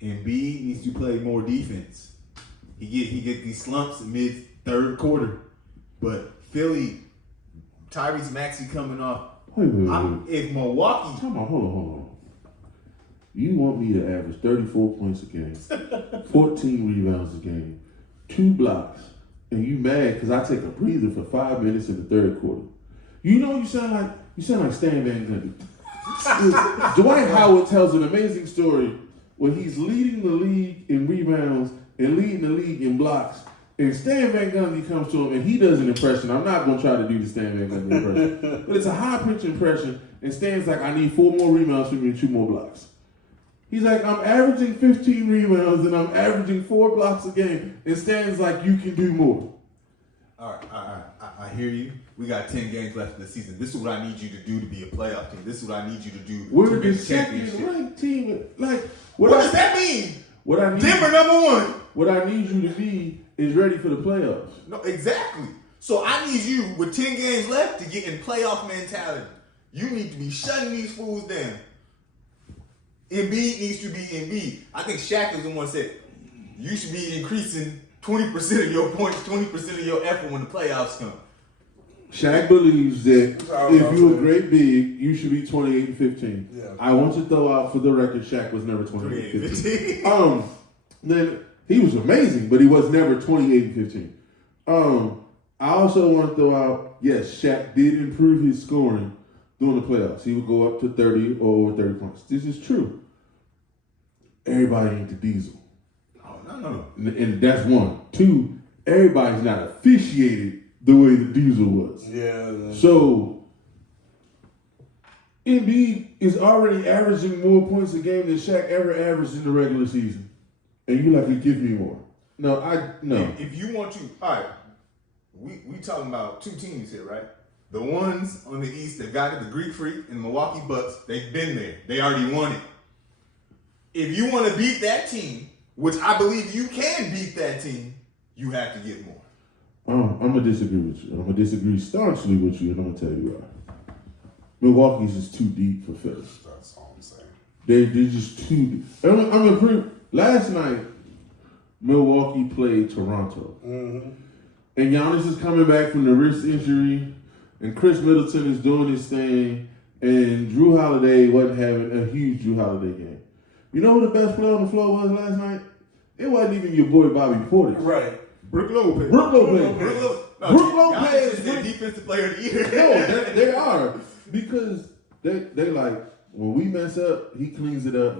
Embiid needs to play more defense. He get these slumps in mid third quarter, but Philly, Tyrese Maxey coming off. Wait. If Milwaukee, Hold on. You want me to average 34 points a game, 14 rebounds a game, 2 blocks, and you mad because I take a breather for 5 minutes in the third quarter? You sound like Stan Van Gundy. Dwight Howard tells an amazing story where he's leading the league in rebounds and leading the league in blocks. And Stan Van Gundy comes to him and he does an impression. I'm not going to try to do the Stan Van Gundy impression. But it's a high-pitched impression. And Stan's like, I need 4 more rebounds for me and 2 more blocks. He's like, I'm averaging 15 rebounds and I'm averaging 4 blocks a game. And Stan's like, you can do more. All right. I hear you. We got 10 games left in the season. This is what I need you to do to be a playoff team. This is what I need you to do We're to the win the second championship. ranked team. Like, What does that mean? Denver number 1. What I need you to be is ready for the playoffs. No, exactly. So I need you with 10 games left to get in playoff mentality. You need to be shutting these fools down. Embiid needs to be Embiid. I think Shaq is the one that said you should be increasing 20% of your points, 20% of your effort when the playoffs come. Shaq believes that if you're a great big, you should be 28 and 15. Yeah. I want to throw out for the record, Shaq was never 28 and 15. Then he was amazing, but he was never 28 and 15. I also want to throw out, yes, Shaq did improve his scoring during the playoffs. He would go up to 30 or over 30 points. This is true. Everybody ain't the Diesel. Oh, no. And that's one. 2, everybody's not officiated the way the Diesel was. Yeah. So, Embiid is already averaging more points a game than Shaq ever averaged in the regular season. And you like to give me more. No. If you want to, all right, we talking about 2 teams here, right? The ones on the East that got it, the Greek Freak and the Milwaukee Bucks, they've been there. They already won it. If you want to beat that team, which I believe you can beat that team, you have to give more. I'm going to disagree with you. I'm going to disagree staunchly with you, and I'm going to tell you why. Milwaukee's just too deep for Philly. That's all I'm saying. They're just too deep. Last night, Milwaukee played Toronto. Mm-hmm. And Giannis is coming back from the wrist injury, and Chris Middleton is doing his thing, and Drew Holiday wasn't having a huge Drew Holiday game. You know who the best player on the floor was last night? It wasn't even your boy Bobby Portis. Right. Brook Lopez. Brook Lopez is the defensive player of the year. No, they are. Because they like, when we mess up, he cleans it up.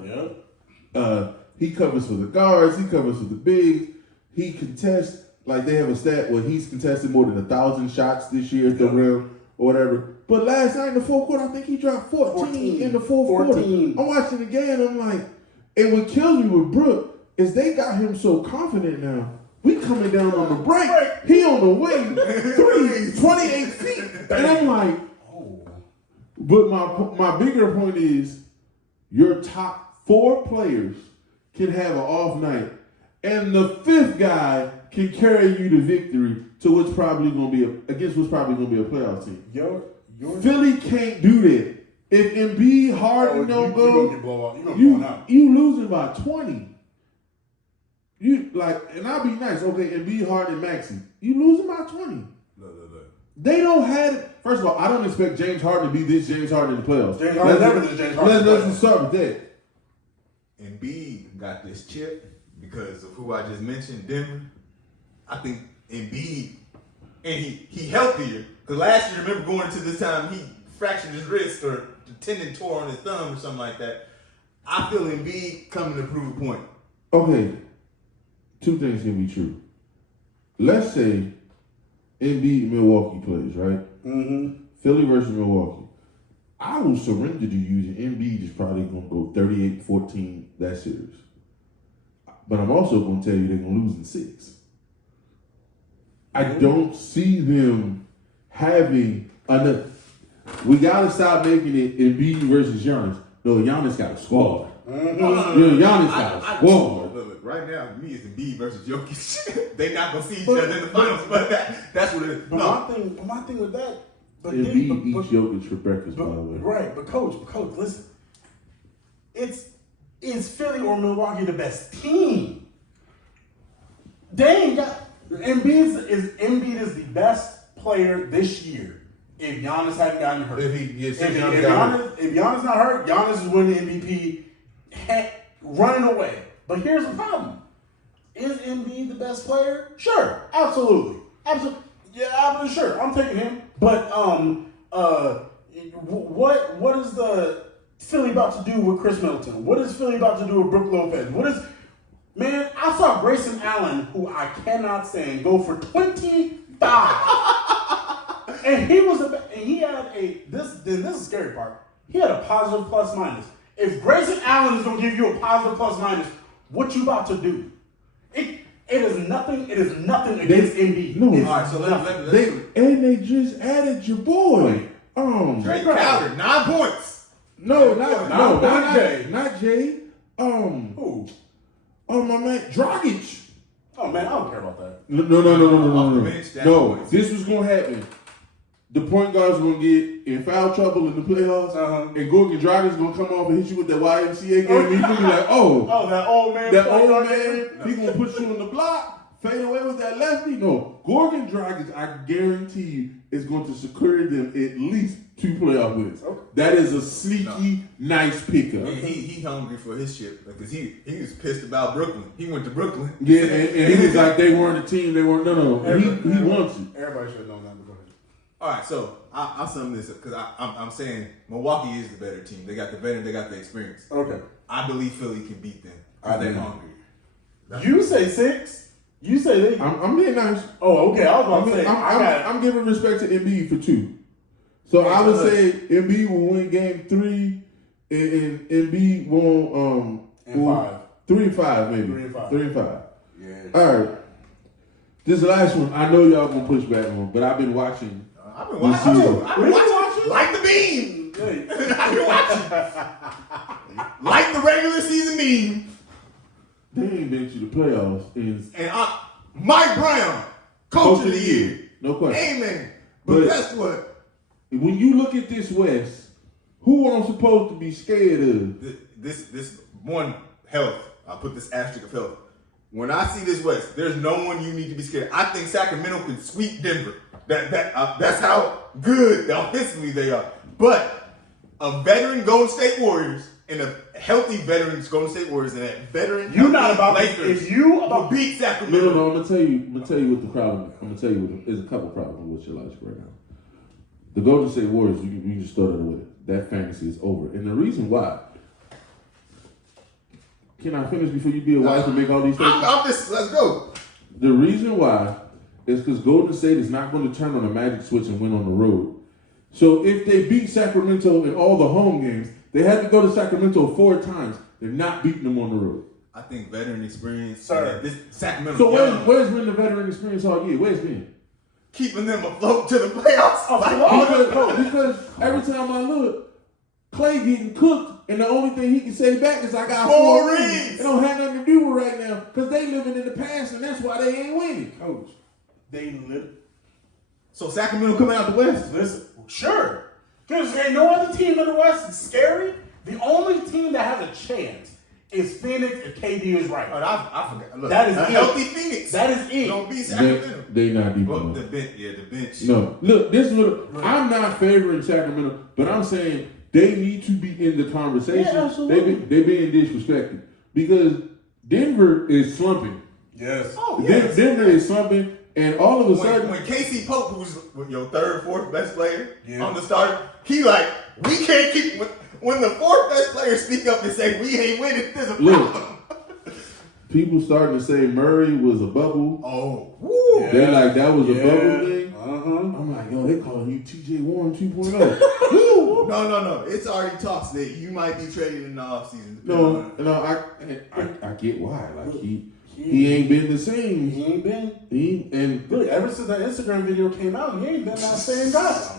Yeah. He covers for the guards. He covers for the bigs. He contests. Like, they have a stat where he's contested more than 1,000 shots this year at the rim or whatever. But last night in the fourth quarter, I think he dropped 14 in the fourth quarter. I'm watching the game, I'm like, and what kills me with Brook is they got him so confident now. We coming down on the break. He on the way, 28 feet. And I'm like, oh. But my bigger point is your top 4 players can have an off night and the fifth guy can carry you to victory to what's probably going to be against what's probably going to be a playoff team. Philly can't do that. If Embiid, Harden don't go, you're gonna get blown out. You're gonna blow out. You losing by 20. You and I'll be nice. Okay, Embiid, Harden, and Maxey. You losing by 20. Look. They don't have it. First of all, I don't expect James Harden to be this James Harden in the playoffs. James Harden never did James Harden. Let's start with that. Embiid got this chip because of who I just mentioned, Denver. I think Embiid, and he healthier. Because last year, remember going into this time, he fractured his wrist or the tendon tore on his thumb or something like that. I feel Embiid coming to prove a point. Okay, two things can be true. Let's say Embiid Milwaukee plays, right? Mm-hmm. Philly versus Milwaukee. I will surrender to you that Embiid is probably going to go 38-14 that series. But I'm also going to tell you they're going to lose in 6. I don't see them having enough. We got to stop making it Embiid versus Giannis. No, Giannis got a squad. Mm-hmm. Giannis got a squad. Look, right now, me is Embiid versus Jokic. They not going to see each other in the finals, but that's what it is. But my thing with that, Embiid eats Jokic for breakfast, by the way. Right, but coach, listen. Is Philly or Milwaukee the best team? They ain't got Embiid is the best player this year. If Giannis hadn't gotten hurt. If Giannis not hurt, Giannis is winning MVP running away. But here's the problem. Is Embiid the best player? Sure. Absolutely. Yeah, I'm sure. I'm taking him. But what is the Philly about to do with Chris Middleton? What is Philly about to do with Brook Lopez? Man, I saw Grayson Allen, who I cannot stand, go for 25. And he had this is the scary part. He had a positive plus minus. If Grayson Allen is gonna give you a positive plus minus, what you about to do? It is nothing against Embiid. No, all right, so they just added your boy. Trey Crowder, 9 points. Not Jay. Not Jay. Who? Oh my man, Dragic. Oh man, I don't care about that. No. This was gonna happen. The point guard's gonna get in foul trouble in the playoffs, and Gorgon Dragic's gonna come off and hit you with that YMCA game. He's gonna be like, that old man. He's gonna put you on the block, fade away with that lefty. No, Gorgon Dragic, I guarantee you, is going to secure them at least 2 playoff wins. Okay. That is a sneaky, nice pickup. And he hungry for his shit because he was pissed about Brooklyn. He went to Brooklyn. Yeah, and he was like, they weren't a team. They weren't. No. He wants it. Everybody should have known that. But go ahead. All right, so I'll sum this up because I'm saying Milwaukee is the better team. They got the veteran, they got the experience. Okay. I believe Philly can beat them because they're hungry. You say 6? You say they? I'm being nice. Oh, okay. I was about to say. I'm giving respect to Embiid for 2. So I would say Embiid will win game 3, and Embiid won 3 and 5 maybe. 3 and 5. Yeah. All right. This last one, I know y'all gonna push back on, but I've been watching. I've been watching. Like the beam. I've been watching. Like the regular season beam. They ain't been to the playoffs. And Mike Brown, coach of the year. No question. Amen. But guess what? When you look at this West, who I'm supposed to be scared of? This one, health. I'll put this asterisk of health. When I see this West, there's no one you need to be scared. I think Sacramento can sweep Denver. That's how good offensively they are. But a veteran Golden State Warriors and a healthy veteran Golden State Warriors and a veteran you're not about Lakers if you will beat Sacramento. No. I'm gonna tell you what the problem. I'm gonna tell you there's a couple problems with your logic right now. The Golden State Warriors, you just started with it. That fantasy is over, and the reason why. Can I finish before you be a wife and make all these things? Let's go. The reason why is because Golden State is not going to turn on a magic switch and win on the road. So if they beat Sacramento in all the home games, they had to go to Sacramento 4 times. They're not beating them on the road. I think veteran experience. Sir. This Sacramento. So where's been the veteran experience all year? Where's been? Keeping them afloat to the playoffs. Because every time I look, Clay getting cooked And the only thing he can say back is, I got 4 rings. rings. It don't have nothing to do with right now because they living in the past, and that's why they ain't winning. Coach, they live. So Sacramento coming out the West? Listen, sure. Because ain't no other team in the West is scary. The only team that has a chance is Phoenix if KD is right. Oh, I forgot. Look, That is a it. healthy Phoenix. That is it. Don't be Sacramento. They not deep Well, enough. the bench. No, look, this is what I'm not favoring Sacramento, but I'm saying they need to be in the conversation. Yeah, absolutely. They being disrespected because Denver is slumping. Yes. Oh, yes. Denver is slumping, and all of a sudden, When Casey Pope, who's your third, fourth best player Yeah. on the start, he like, we can't keep. When the fourth best player speak up and say we ain't winning, there's a problem. people starting to say Murray was a bubble. Oh, woo. They like that was a bubble thing. Uh-huh. I'm like, yo, they calling you TJ Warren 2.0. Woo! No. It's already talks that you might be traded in the offseason. No, I get why. Like he ain't been the same. He ain't been. And Look, ever since that Instagram video came out, he ain't been that same guy.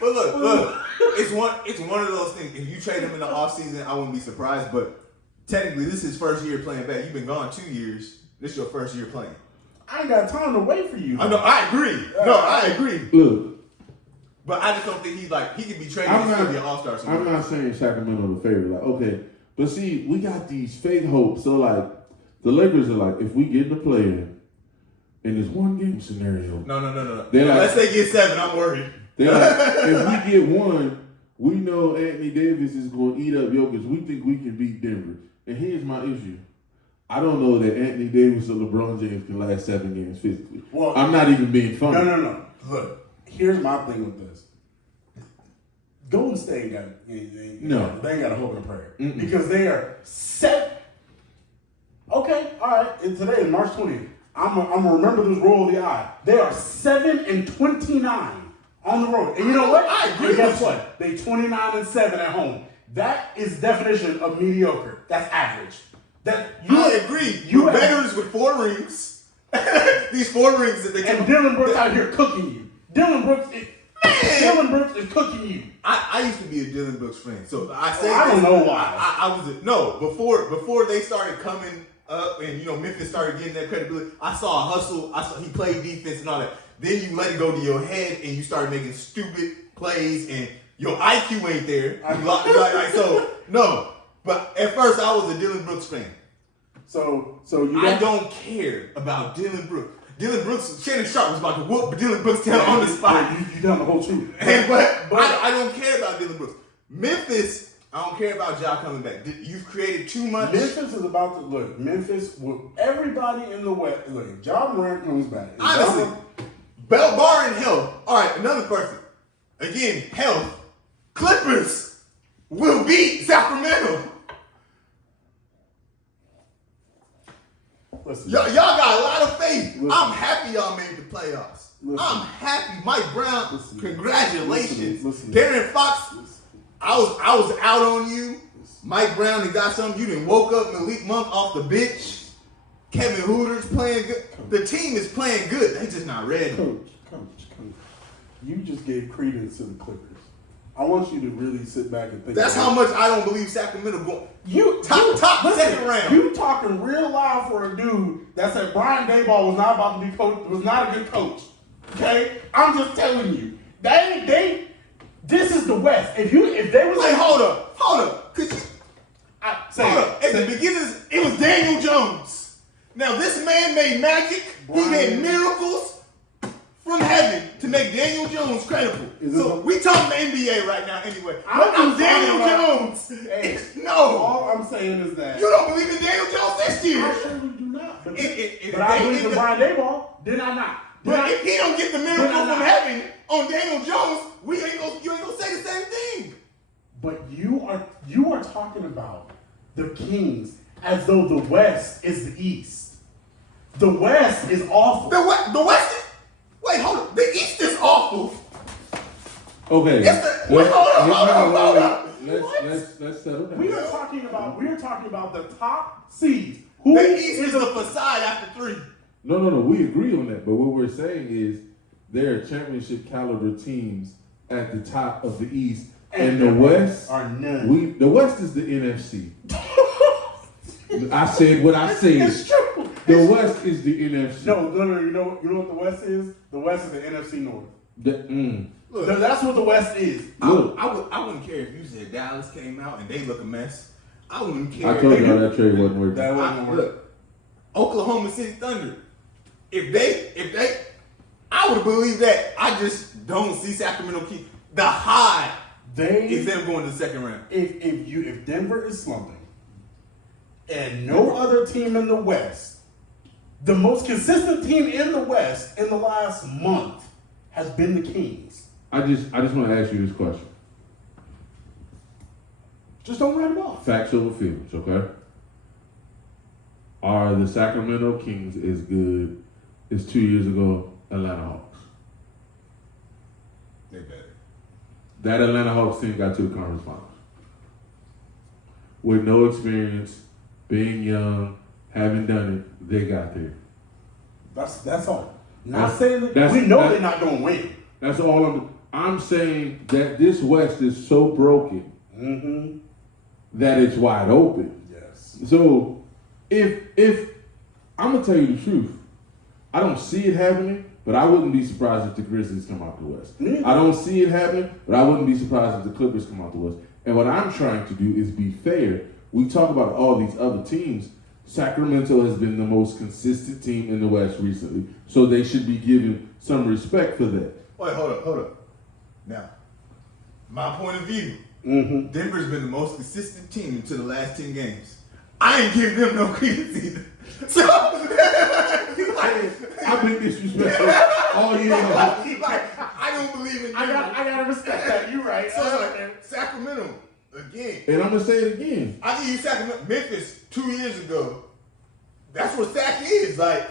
But look, it's one of those things. If you trade him in the offseason, I wouldn't be surprised. But technically, this is his first year playing back. You've been gone 2 years. This is your first year playing. I ain't got time to wait for you. I know. I agree. No, I agree. look, But I just don't think he could be traded I'm to not- be an all-star. I'm not saying Sacramento the favorite. Like, okay, but see, we got these fake hopes. So like, the Lakers are like, if we get the player in this one game scenario, No. They're like- Let's say get 7. I'm worried. they're like, if we get one, we know Anthony Davis is going to eat up Jokic. We think we can beat Denver. And here's my issue. I don't know that Anthony Davis or LeBron James can last 7 games physically. Well, I'm not even being funny. No. Look, here's my thing with this. Golden State got No. they ain't got a hope and a prayer Mm-mm. because they are set. Okay, all right. And today is March 20th. I'm gonna remember this roll of the eye. They are 7-29 on the road, and you know what? I agree And guess with you. what? They 29-7 at home. That is definition of mediocre. That's average. I agree. You veterans with 4 rings. These 4 rings that they And can. Dylan Brooks out here cooking you. Dylan Brooks is cooking you. I used to be a Dylan Brooks fan, so I say I don't this, know why. I was before they started coming up and Memphis started getting that credibility. I saw a hustle. He played defense and all that. Then you let it go to your head and you start making stupid plays and your IQ ain't there. So no. But at first I was a Dylan Brooks fan. So you I don't care about Dylan Brooks. Dylan Brooks, Shannon Sharp was about to whoop Dylan Brooks down on the spot. You done the whole truth. But I don't care about Dylan Brooks. Memphis, I don't care about Ja coming back. You've created too much. Memphis is about to look. Memphis with everybody in the West. Look, if Ja Morant comes back. if Honestly, Ja Morant- barring health. All right, another person. Again, health. Clippers will beat Sacramento. listen, Y'all got a lot of faith. Listen. I'm happy y'all made the playoffs. Listen. I'm happy. Mike Brown, Listen. congratulations. Listen. Darren Fox, I was out on you. Mike Brown, he got something. You done woke up Malik Monk off the bench. Kevin Hooter's playing good. The team is playing good. They just not ready. Coach. You just gave credence to the Clippers. I want you to really sit back and think. That's about how much I don't believe Sacramento going. Top Listen, second round. You talking real loud for a dude that said Brian Daboll was not about to be coach, was not a good coach. Okay, I'm just telling you. This is the West. If they was Like, hold up. Hold up. At the say, beginning, it was Daniel Jones. Now this man made magic. He made miracles from heaven to make Daniel Jones credible. So we talking the NBA right now anyway. I'm Daniel Jones. Hey, No. all I'm saying is that You don't believe in Daniel Jones this year. I surely do not. But, If but I they believe get in the- Brian Daboll. Did I not? But if he don't get the miracle Did I from not? heaven on Daniel Jones, you ain't gonna say the same thing. But you are talking about the Kings as though the West is the East. The West is awful. The West. Wait, hold on. The East is awful. Okay. Wait, hold up. Let's settle down. We are talking about the top seeds. Who The East is the a facade after 3. No, we agree on that. But what we're saying is there are championship caliber teams at the top of the East And the West are none. The West is the NFC. I said what I said. It's true. The West is the NFC. No. You know what the West is? The West is the NFC North. Look, That's what the West is. I wouldn't care if you said Dallas came out and they look a mess. I wouldn't care. I told y'all that trade wasn't working. That wasn't working. Look, Oklahoma City Thunder. If they, I would believe that. I just don't see Sacramento keep the high. Is them going to the second round. If Denver is slumping, and no other team in the West, the most consistent team in the West in the last month has been the Kings. I just want to ask you this question. Just don't write it off. Facts over feelings, okay? Are the Sacramento Kings as good as 2 years ago Atlanta Hawks? They better. That Atlanta Hawks team got to the conference finals. With no experience, being young, having done it, they got there. That's all. Not saying that we know they're not going to win. That's all I'm saying that this West is so broken that it's wide open. Yes. So if I'm gonna tell you the truth, I don't see it happening, but I wouldn't be surprised if the Grizzlies come out the West. I don't see it happening, but I wouldn't be surprised if the Clippers come out the West. And what I'm trying to do is be fair. We talk about all these other teams. Sacramento has been the most consistent team in the West recently, so they should be given some respect for that. Wait, hold up. Now, my point of view, Denver's been the most consistent team until the last 10 games. I ain't giving them no credence either. So, I've been disrespectful all year. I don't believe in Denver. I gotta respect that. You're right. So, Sacramento, again. And I'm gonna say it again. I give you Sacramento. Memphis 2 years ago. That's what Sac is. Like,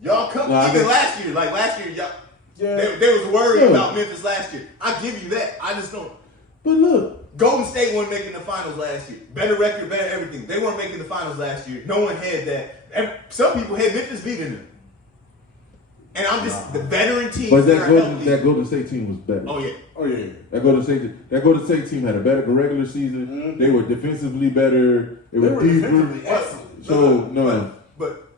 y'all come even last year. Like last year, y'all. Yeah. They was worried about Memphis last year. I give you that. I just don't. But look, Golden State wasn't making the finals last year. Better record, better everything. They weren't making the finals last year. No one had that. Some people had Memphis beating them. And I'm just the veteran team. but that Golden State team was better. Oh yeah. That Golden State team had a better regular season. They were defensively better. They were defensively deeper. excellent. So But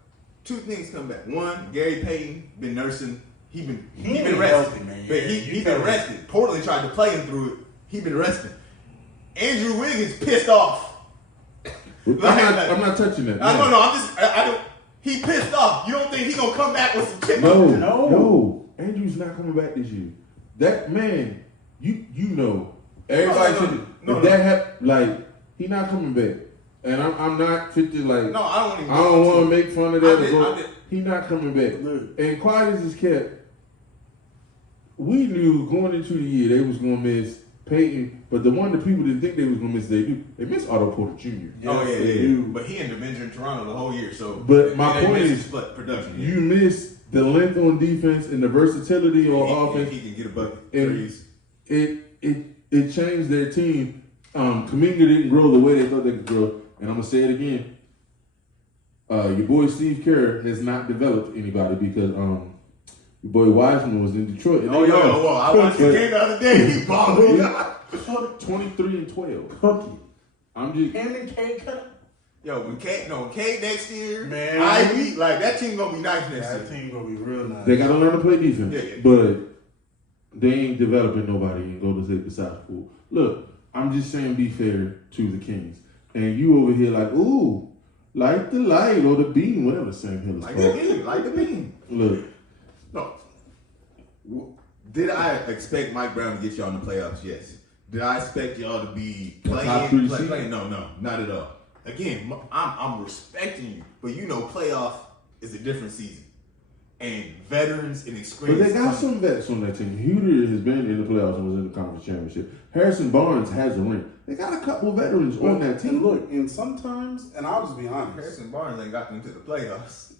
two things come back. One, Gary Payton been nursing. He been rested. healthy, man. But he been rested. Portland tried to play him through it. He been resting. Andrew Wiggins pissed off. I'm not touching that. No. He pissed off. You don't think he gonna come back with some chip? No. Andrew's not coming back this year. That man, you know, everybody he not coming back. And I'm not 50 like. No, I don't even. I don't want to make fun of that. I did. He not coming back. And quiet as it's kept, we knew going into the year they was gonna miss Peyton, but the people didn't think they was gonna miss they missed Otto Porter Jr. Yeah. But he ended up injured in Toronto the whole year. So, but my point is, production. You miss the length on defense and the versatility on offense. He can get a bucket. And it changed their team. Kuminga didn't grow the way they thought they could grow, and I'm gonna say it again. Your boy Steve Kerr has not developed anybody because your boy Wiseman was in Detroit. And I watched the game the other day. He balled. 23-12. Cookie. I'm just Him and K cut. Yo, when K next year, Man. Ivy, like that team gonna be nice next year. That team gonna be real nice. they gotta learn to play defense, Yeah. but they ain't developing nobody and go to take the South Pool. Look, I'm just saying, be fair to the Kings, and you over here like, ooh, like the light or the beam, whatever the same hill is called. Like the beam. Look, No. Did I expect Mike Brown to get y'all in the playoffs? Yes. Did I expect y'all to be top three playing? seed? No, not at all. Again, I'm respecting you, but you know, playoff is a different season, and veterans and but experience. they got some vets on that team. Huter has been in the playoffs and was in the conference championship. Harrison Barnes has a ring. They got a couple of veterans on that team. And look, and sometimes, and I'll just be honest. Harrison Barnes ain't got them to the playoffs.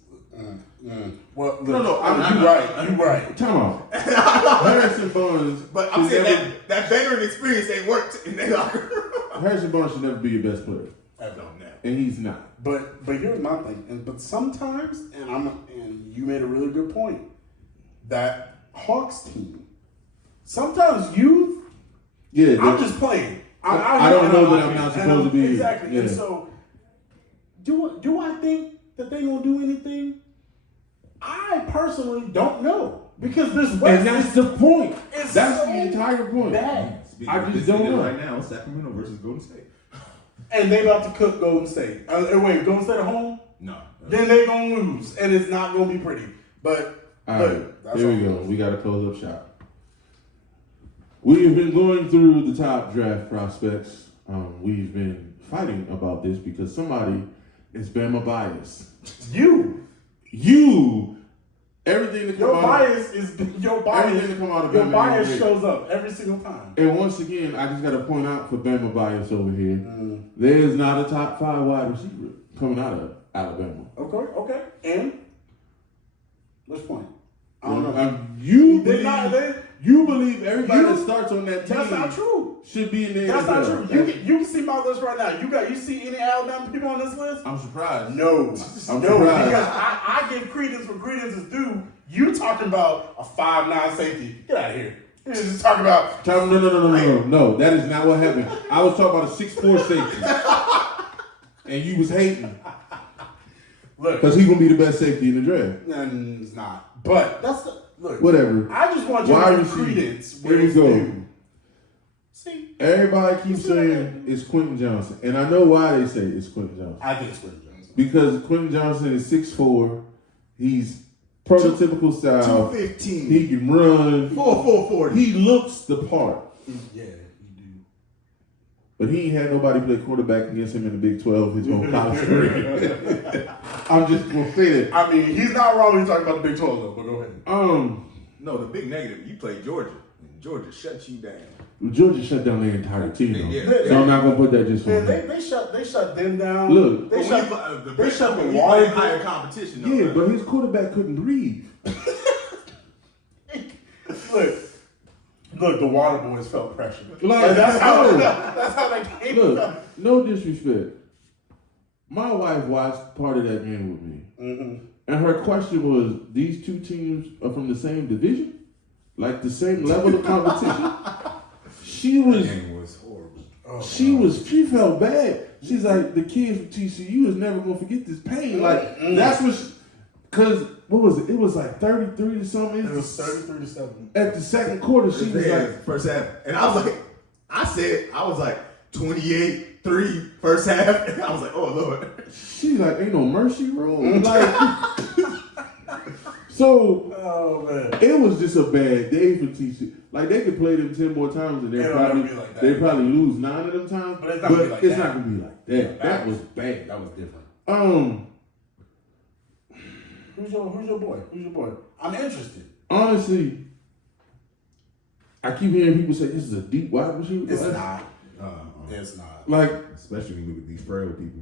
Well, look, No, you right. Time out. Harrison Barnes. But I'm saying that veteran experience ain't worked in their locker room. Harrison Barnes should never be your best player, and he's not. But here's my thing. But sometimes, and you made a really good point. That Hawks team, sometimes youth Yeah, I'm just playing. I don't know that I'm not supposed to be. Exactly. Yeah. And so, do I think that they gonna do anything? I personally don't know because this West. And that's the point. It's That's so the entire point. bad. I just don't know. Right now, Sacramento versus Golden State. And they about to cook Golden State. Wait, Golden State at home? No. Then they gonna lose, and it's not gonna be pretty. But All look, right, that's here we go. We got to close up shop. We have been going through the top draft prospects. We've been fighting about this because somebody is Bama biased. You, everything that come your out, bias is your bias. everything that come out of Your Bama bias is shows up every single time. And once again, I just got to point out for Bama bias over here, Mm. there is not a top 5 wide receiver coming out of Alabama. Okay. And which point? I don't know. You They believe, not- they- you believe everybody You- that starts on that team That's not true. should be in there. That's not NFL. true. You can see my list right now. You see any Alabama people on this list? I'm surprised. No, I'm no, surprised. because I give credence where credence is due. You talking about a 5'9" safety? Get out of here. You're just talking about. No. That is not what happened. I was talking about a 6'4" safety, and you was hating Look, because he's gonna be the best safety in the draft. it's not. But that's the look. Whatever. I just want you Wide to give receiver. credence Here where we it's go. due. See, Everybody keeps saying it's Quentin Johnson, and I know why they say it's Quentin Johnson. I think it's Quentin Johnson. Because Quentin Johnson is 6'4", he's prototypical style. 215. He can run. 4.40. He looks the part. Yeah, you do. But he ain't had nobody play quarterback against him in the Big 12 his whole college career. I'm just gonna say that. I mean, he's not wrong when he's talking about the Big 12 though. But go ahead. No, the big negative, you played Georgia. And Georgia shut you down. Georgia shut down their entire team. Though. Yeah. So I'm not gonna put that just on Man, him. they shut them down. Look, they shut the When you water play higher competition. Though, Yeah, right? but his quarterback couldn't breathe. Look, the Water Boys felt pressure. Like, And that's how no. that's how that game felt. Look, no disrespect. My wife watched part of that game with me. Mm-hmm. And her question was, these two teams are from the same division? Like the same level of competition? She was, That game was horrible. Oh, she felt bad. She's like, the kids from TCU is never going to forget this pain. Like, that's what because, what was it? It was like 33 to something. It was 33-7. At the second quarter, she was like, first half. And I was like, 28-3 first half. And I was like, oh, Lord. she's like, ain't no mercy rule. Like, so, Oh man. it was just a bad day for TCU. Like, they could play them 10 more times and It'll never be like that. they'd probably lose 9 of them times. But it's not gonna be like it's that. not gonna be like that. That was bad. That was different. Who's your boy? Who's your boy? I'm interested. Honestly, I keep hearing people say this is a deep wide receiver. It's not. It's not. Like, Especially when you look at these frail people.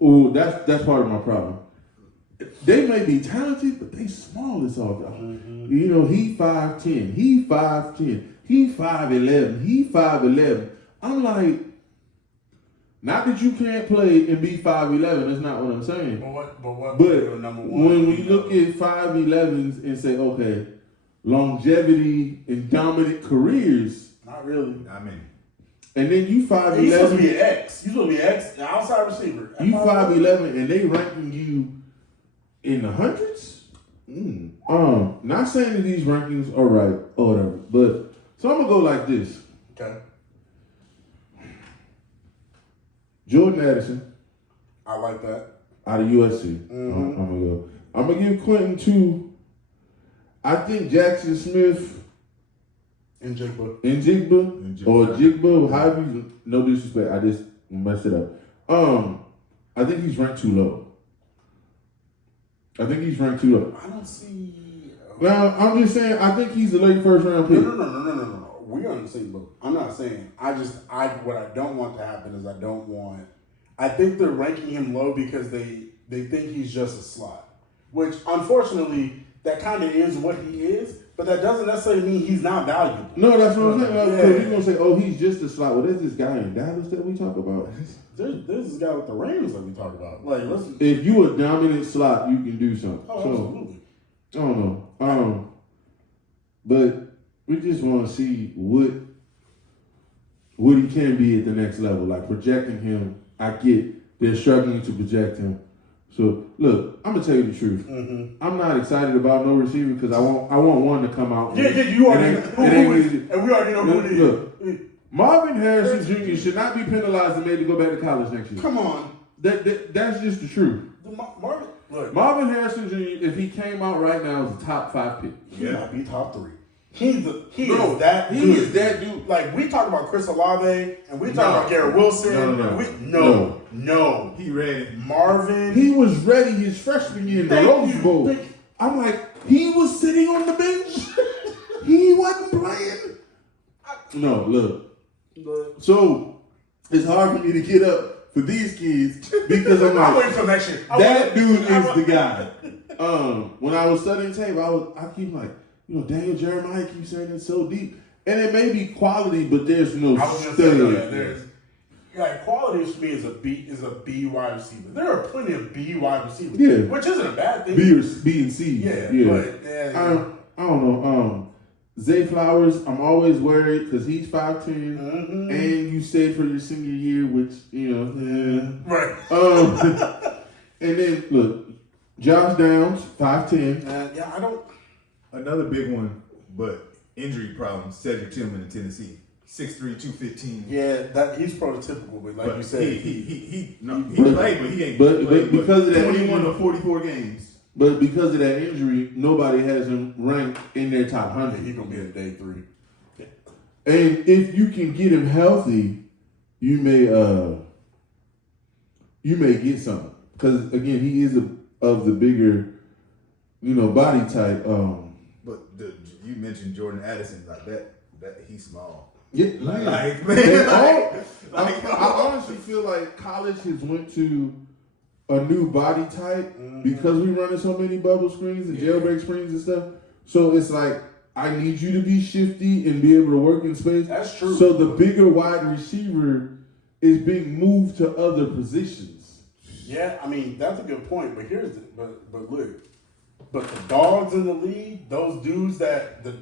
oh, that's part of my problem. They may be talented, but they small as all y'all. Mm-hmm. You know, he 5'10", he 5'10", he 5'11", he 5'11". I'm like, not that you can't play and be 5'11", that's not what I'm saying. But But your number one? when we look at 5'11s and say, okay, longevity and dominant careers, Not really. I mean, and then you He's supposed to 5'11", be an X. He's supposed to be an X, an outside receiver. you 5'11", and they ranking you in the hundreds. Not saying that these rankings are right or whatever, but so I'm gonna go like this. Okay. Jordan Addison I like that. out of USC. I'm gonna give Quentin 2. I think Jackson Smith And Jigba. and Jigba or Jigba, however you, no disrespect, I just messed it up. I think he's ranked too low. I don't see. Now I'm just saying I think he's a late first round pick. No. We're on the same boat. I'm not saying. What I don't want to happen is I think they're ranking him low because they think he's just a slot, which unfortunately that kind of is what he is. But that doesn't necessarily mean he's not valuable. No, that's what I'm saying. Like, Yeah. you're gonna say, oh, he's just a slot. Well, there's this guy in Dallas that we talk about. There's this guy with the Rams that we talk about. Like, listen. If you a dominant slot, you can do something. Oh, So absolutely. I don't know. But we just want to see what what he can be at the next level. Like projecting him, I get they're struggling to project him. So look, I'm gonna tell you the truth. Mm-hmm. I'm not excited about no receiver because I want one to come out. Yeah, you already and we already know who it is. Look, Marvin Harrison Jr. should not be penalized and made to go back to college next year. Come on, that's just the truth. Marvin Harrison Jr. If he came out right now as a top 5 pick, he might be top 3. He is that dude. Like we talk about Chris Olave and we talk about Garrett Wilson. No. He ready. Marvin. He was ready his freshman year in the Rose Bowl. I'm like, he was sitting on the bench. He wasn't playing. No, look. So it's hard for me to get up for these kids because I'm like, I'm waiting for next year. That dude is the guy. When I was studying tape, I keep like, Daniel Jeremiah keeps saying it's so deep. And it may be quality, but there's no stud. Quality for me is a B wide receiver. There are plenty of B wide receivers, which isn't a bad thing. B and C. But I don't know. Zay Flowers, I'm always worried because he's 5'10", and you stayed for your senior year, which right. And then look, Josh Downs, 5'10". I don't. Another big one, but injury problems. Cedric Tillman in Tennessee, 6'3", 215. Yeah, he's prototypical, but like you said, he played, but he ain't. But because of that 21 to 44 games. But because of that injury, nobody has him ranked in their top 100. He's gonna be at day 3. And if you can get him healthy, you may get something. Because again, he is of the bigger, body type. But you mentioned Jordan Addison, like that he's small. Yeah, man. I honestly feel like college has went to a new body type because we running so many bubble screens and jailbreak screens and stuff. So it's like, I need you to be shifty and be able to work in space. That's true. So the bigger wide receiver is being moved to other positions. Yeah, I mean, that's a good point. But but look, but the dogs in the league, those dudes that the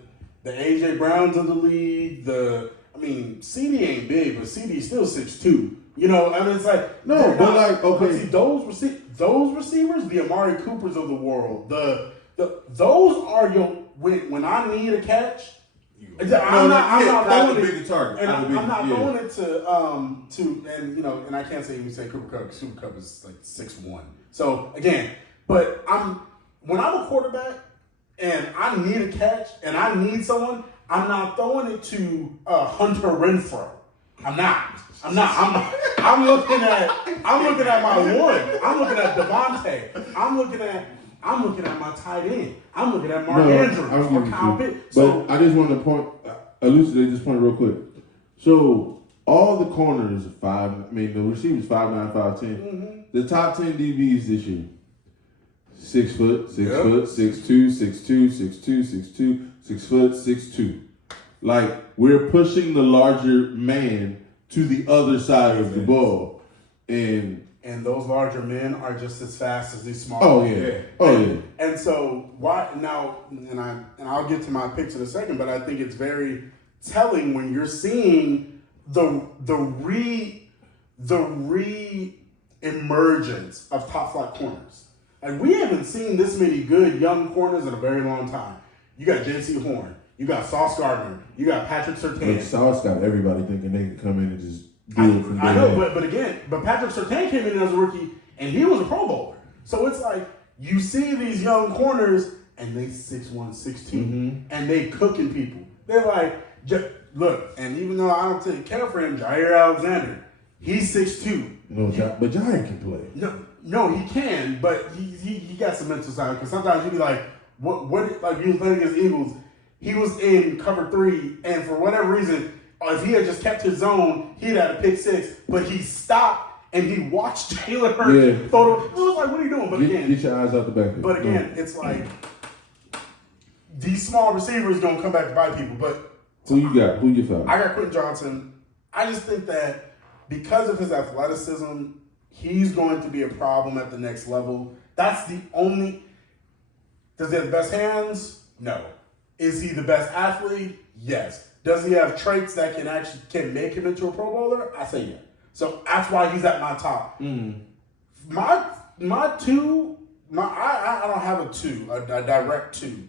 AJ Browns in the league, CD ain't big, but CD's still 6'2". It's like okay, those receivers, the Amari Coopers of the world, those are your when I need a catch. I'm not throwing it and I can't even say Cooper Kupp because Cooper Kupp is like 6'1". So again, but when I'm a quarterback and I need a catch and I need someone, I'm not throwing it to Hunter Renfrow. I'm not. I'm looking at my one. I'm looking at Devontae. I'm looking at my tight end. I'm looking at Mark Andrews or Kyle Pitts. But I just want to elucidate this point real quick. So all the corners are the receivers 5'9", 5'10". The top 10 DBs this year, 6 foot, 6 foot, 6'2", 6'2", 6'2", 6'2", 6 foot, 6'2". Like, we're pushing the larger man to the other side of the ball. And those larger men are just as fast as these small men. And so why now and I'll get to my picks in a second, but I think it's very telling when you're seeing the re-emergence of top flight corners. And we haven't seen this many good young corners in a very long time. You got J.C. Horn. You got Sauce Gardner. You got Patrick Surtain. Sauce got everybody thinking they can come in and just do it from there. I know, but Patrick Surtain came in as a rookie, and he was a Pro Bowler. So it's like, you see these young corners, and they 6'1", 6'2", and they cooking people. They're like, look, and even though I don't take care for him, Jair Alexander, he's 6'2". But Jair can play. No, he can, but he got some mental side, because sometimes you be like, what, like you was playing against Eagles, he was in cover 3, and for whatever reason, if he had just kept his zone, he'd had a pick 6. But he stopped and he watched Jalen Hurts throw. It was like, what are you doing? But again, get your eyes out the back. But again, it's like these small receivers gonna come back to bite people. But who you got? Who you found? I got Quentin Johnson. I just think that because of his athleticism, he's going to be a problem at the next level. That's the only. Does he have the best hands? No. Is he the best athlete? Yes. Does he have traits that can make him into a Pro Bowler? I say yeah. So that's why he's at my top. My two, I don't have a two, a direct two.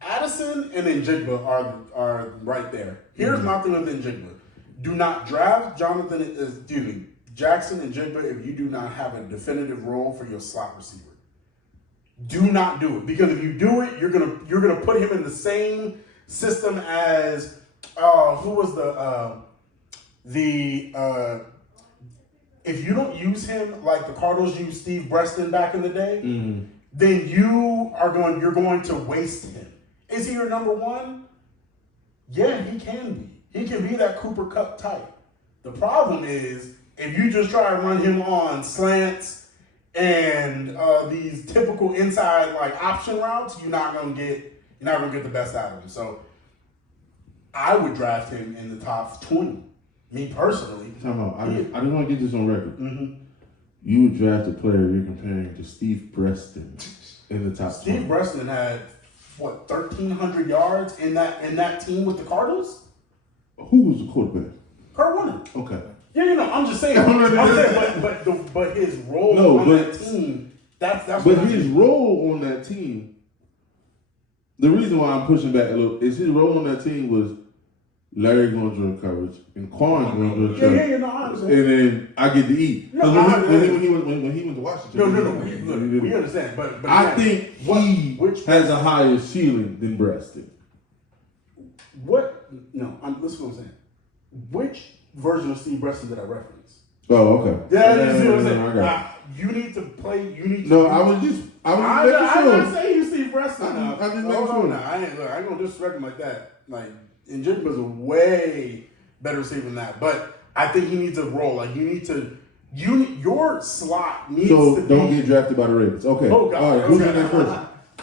Addison and Njigba are right there. Here's my thing with Njigba. Do not draft Jackson and Njigba if you do not have a definitive role for your slot receiver. Do not do it, because if you do it, you're gonna put him in the same system as who was if you don't use him like the Cardinals used Steve Breston back in the day, then you're going to waste him. Is he your number one? Yeah, he can be. He can be that Cooper Kupp type. The problem is if you just try to run him on slants and these typical inside like option routes, you're not gonna get the best out of him. So I would draft him in the top 20. Me personally. I just want to get this on record. You would draft a player you're comparing to Steve Breston in the top 20. Steve Breston had 1,300 yards in that team with the Cardinals. Who was the quarterback? Kurt Warner. Okay. Yeah, I'm just saying. But his role on that team. That's. But his role on that team. The reason why I'm pushing back a little is his role on that team was Larry going through coverage and Quan going through coverage. Yeah, no, I understand. And then I get to eat. No, when he went to Washington. No, we understand. But I think he has a higher ceiling than Breston. What? No, listen to what I'm saying. Which version of Steve Breston did I reference? Oh, okay. Yeah, you see what I'm saying? You need to play. No, I was just I'm not saying you Steve Breston. I just make sure. I ain't gonna disrespect him like that. Like, Njigba was a way better receiver than that. But I think he needs a role. Like, your slot needs to be. So don't get drafted by the Ravens. Okay. Oh God. All right. Who's in that first?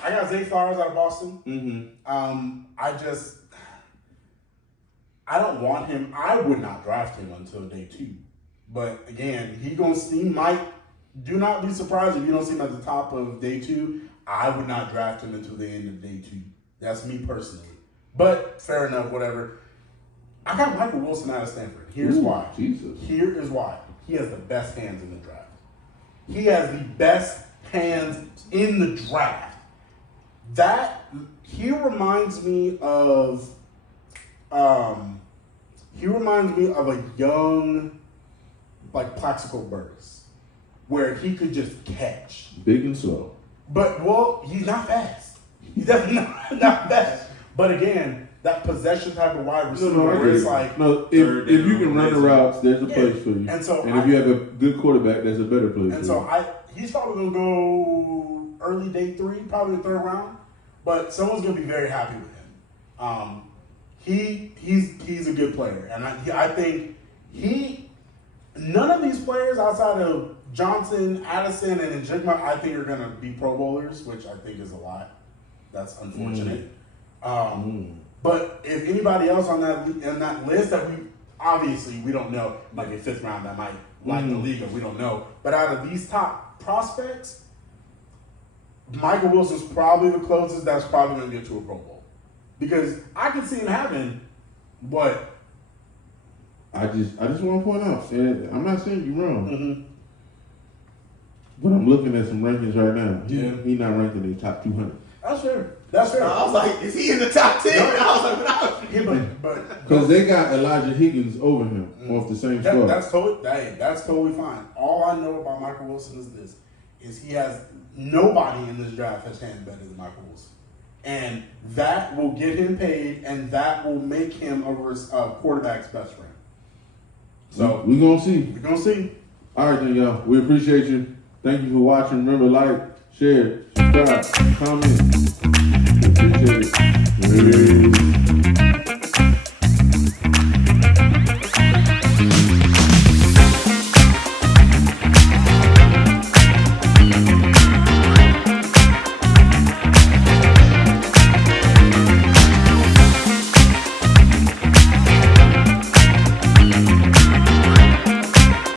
I got Zay Flowers out of Boston. I don't want him. I would not draft him until day 2. But again, he might. Do not be surprised if you don't see him at the top of day 2. I would not draft him until the end of day 2. That's me personally. But fair enough, whatever. I got Michael Wilson out of Stanford. Here's why. Jesus. Here is why. He has the best hands in the draft. He has the best hands in the draft. He reminds me of a young, like, Plaxico Burress, where he could just catch. Big and slow. But, he's not fast. He's definitely not fast. But again, that possession type of wide receiver where it's like... if you can run the routes, there's a place for you. And if you have a good quarterback, there's a better place and for you. He's probably going to go early day 3, probably the 3rd round. But someone's going to be very happy with him. He's a good player. And I think none of these players outside of Johnson, Addison, and Njigba, I think are going to be Pro Bowlers, which I think is a lot. That's unfortunate. But if anybody else on that list that we don't know, might be a 5th round that might like the league, we don't know. But out of these top prospects, Michael Wilson's probably the closest that's probably going to get to a Pro Bowl. Because I can see him having what? I just want to point out, and I'm not saying you're wrong, but I'm looking at some rankings right now. He's not ranked in the top 200. That's fair. I was like, is he in the top 10? I was like, no. Because they got Elijah Higgins over him off the same squad. That's totally fine. All I know about Michael Wilson is this: he has nobody in this draft has hands better than Michael Wilson. And that will get him paid, and that will make him a quarterback's best friend. So we're going to see. We're going to see. All right, then, y'all. We appreciate you. Thank you for watching. Remember, like, share, subscribe, comment. Appreciate it.